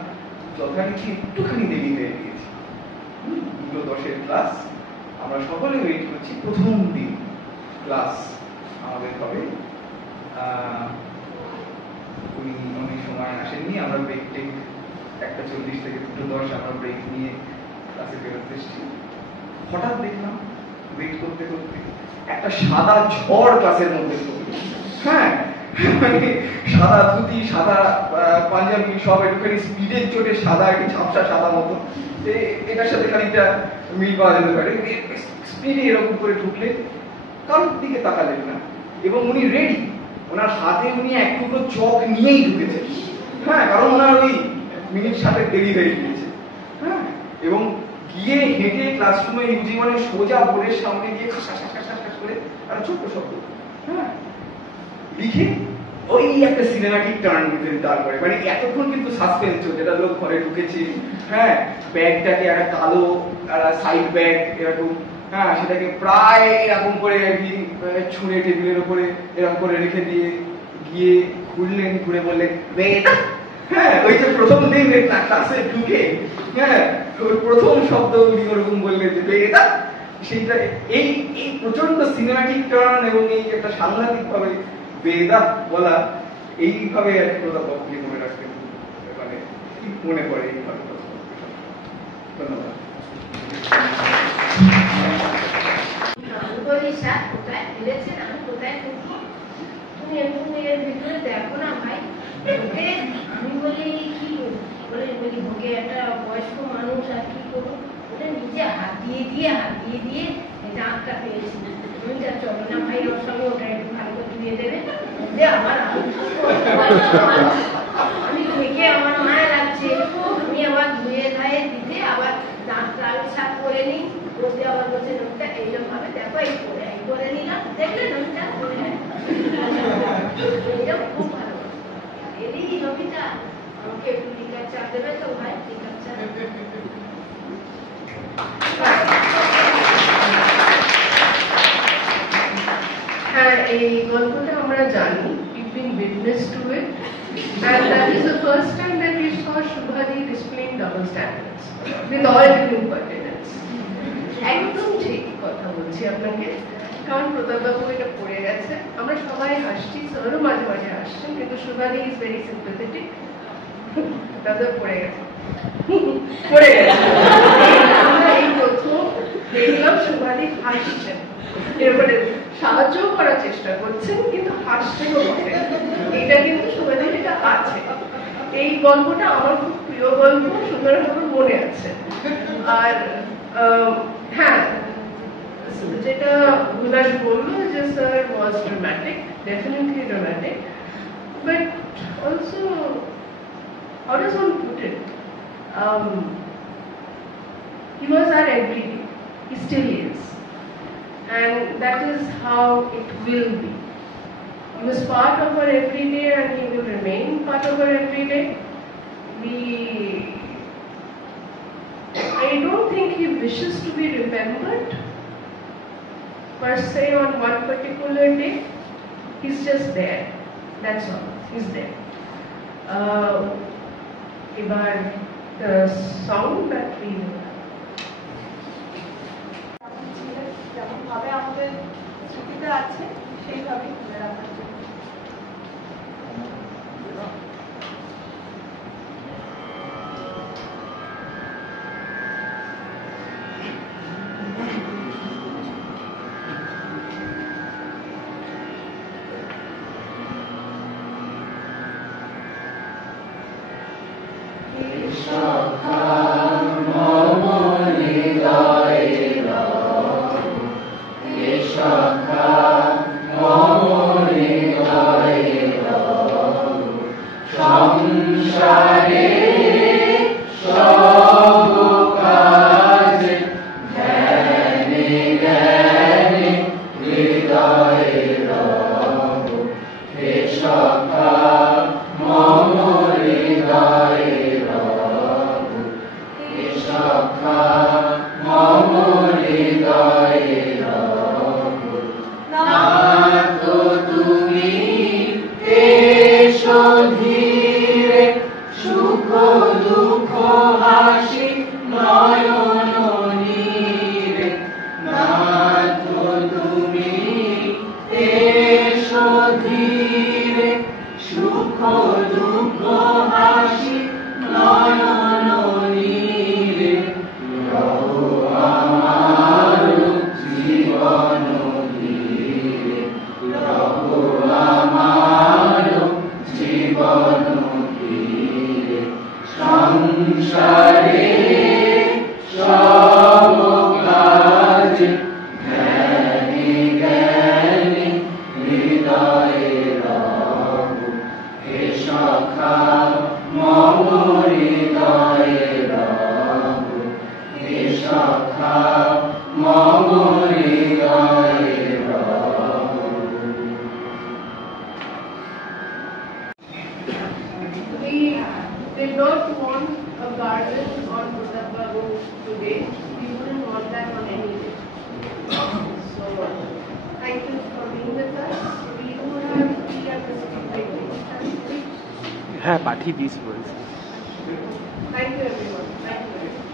যথারীতি একটুখানি দেরি হয়ে গিয়েছে। 2:10 ক্লাস, আমরা সকলে ওয়েট করছি প্রথম দিন ক্লাস আমাদের হবে। উনি অনেক সময় আসেননি, আমরা ব্রেক টেক 1:40 থেকে 2:10 আমরা ব্রেক নিয়ে ক্লাসে বেরোতে এসেছি। হঠাৎ দেখলাম ওয়েট করতে করতে একটা সাদা ঝড় ক্লাসের মধ্যে, হ্যাঁ, মানে সাদা ধুতি, সাদা পাঞ্জাবি, সব একটুখানি স্পিডের চোটে সাদা, একটু ঝাপসা সাদা মতো, এটার সাথে খানিকটা মিল পাওয়া যেতে পারে। স্পিডে এরকম করে ঢুকলে কারোর দিকে তাকালেন না, এবং উনি রেডি, ওনার হাতে উনি এক টুকরো চক নিয়েই ঢুকেছেন। হ্যাঁ, কারণ ওনার ওই মিনিট 7 দেরি হয়ে গিয়েছে। হ্যাঁ, এবং গিয়ে হেঁটে ক্লাসরুমে জীবনে সোজা বোর্ডের সামনে গিয়ে খাস করে একটা ছোট্ট শব্দ হ্যাঁ লিখে ওই একটা সিনেমাটিক টার্ন দিতেন। তারপরে মানে এতক্ষণ কিন্তু সাসপেন্স চলছে, এটা লোক ঘরে ঢুকেছে, হ্যাঁ ব্যাগটাকে একটা কালো একটা সাইড ব্যাগ এরকম, হ্যাঁ সেটাকে প্রায় এরকম করে ছুঁড়ে টেবিলের উপরে এরকম করে রেখে দিয়ে গিয়ে ঘুরলেন, ঘুরে বললেন বেদা। হ্যাঁ, ওই যে প্রথম দিন ক্লাসে ঢুকে হ্যাঁ প্রথম শব্দ উনি ওরকম বললেন যে বেদা। সেইটা এই এই প্রচন্ড সিনেমাটিক টার্ন এবং এই একটা সাংঘাতিক ভাবে বেদা বলা, এইভাবে আর প্রতাপ বাবুকে মনে রাখতেন, মানে মনে পড়ে এইভাবে। ধন্যবাদ। স্যার কোথায় ফেলেছেন, আমি কোথায় থাকি, তুমি এরকম এর ভিতরে দেখো না ভাই। আমি বলি কি বলে ভোগে একটা বয়স্ক মানুষ আর কি করবো, ওটা নিজে হাত দিয়ে দাঁতটা পেয়েছি। তুমি যা চলো না ভাই ওর সঙ্গে ওটা একটু ভালো করে ধুয়ে দেবে, যে আমার আমি থেকে আমার মায়া লাগছে, আমি আবার ধুয়ে ধায়ে দিতে আবার দাঁতটা আমি সাফ করে নিই, বসে আবার বসে নোটটা এইরকম ভাবে দেখো এই করে নিলাম, দেখলে নোটটা করে এটা খুব ভালো। এরই নবিতা আমাকে একটু টিকার চাপ দেবে তো ভাই, টিকার চাপ। হ্যাঁ, এই গল্পটা আমরা জানি, we've been witness to it, and that is the first time that we saw Shubhadi displaying double standards with all due pertinence. একদম ঠিক কথা বলছি আপনাকে, কারণ প্রতাপবাবু এটা পড়ে গেছে, আমরা সবাই হাসছি, স্যারও মাঝে মাঝে হাসছেন, কিন্তু Shubhadi is very sympathetic, দাদা পড়ে গেছে আমরা এই প্রথম দেখলাম Shubhadi হাসছেন, এরপরে সাহায্য করার চেষ্টা করছেন কিন্তু হাসছেনও বটে, এটা কিন্তু Shubhadiর এটা আছে। এই গল্পটা আমার খুব প্রিয় গল্প, সুন্দরভাবে মনে আছে। আর হ্যাঁ, যেটা হুদাস বললো যে sir was dramatic, definitely dramatic, but also how does one put it, he was our everyday, he still is, and that is how it will be. He was part of our everyday and he will remain part of our everyday. I don't think he wishes to be remembered per se on one particular day. He's just there, that's all, he's there. Ebar the sound that we যেমন ভাবে আমাদের স্মৃতিতে আছে সেইভাবেই তুলে রাখার জন্য। not want a garden on Pratap Babu today. We wouldn't want that on any day. So, thank you for being with us. We do have 3 specific waiting. হ্যাঁ পাঠিয়ে দিয়েছি বলছি Thank you everyone. Thank you very much.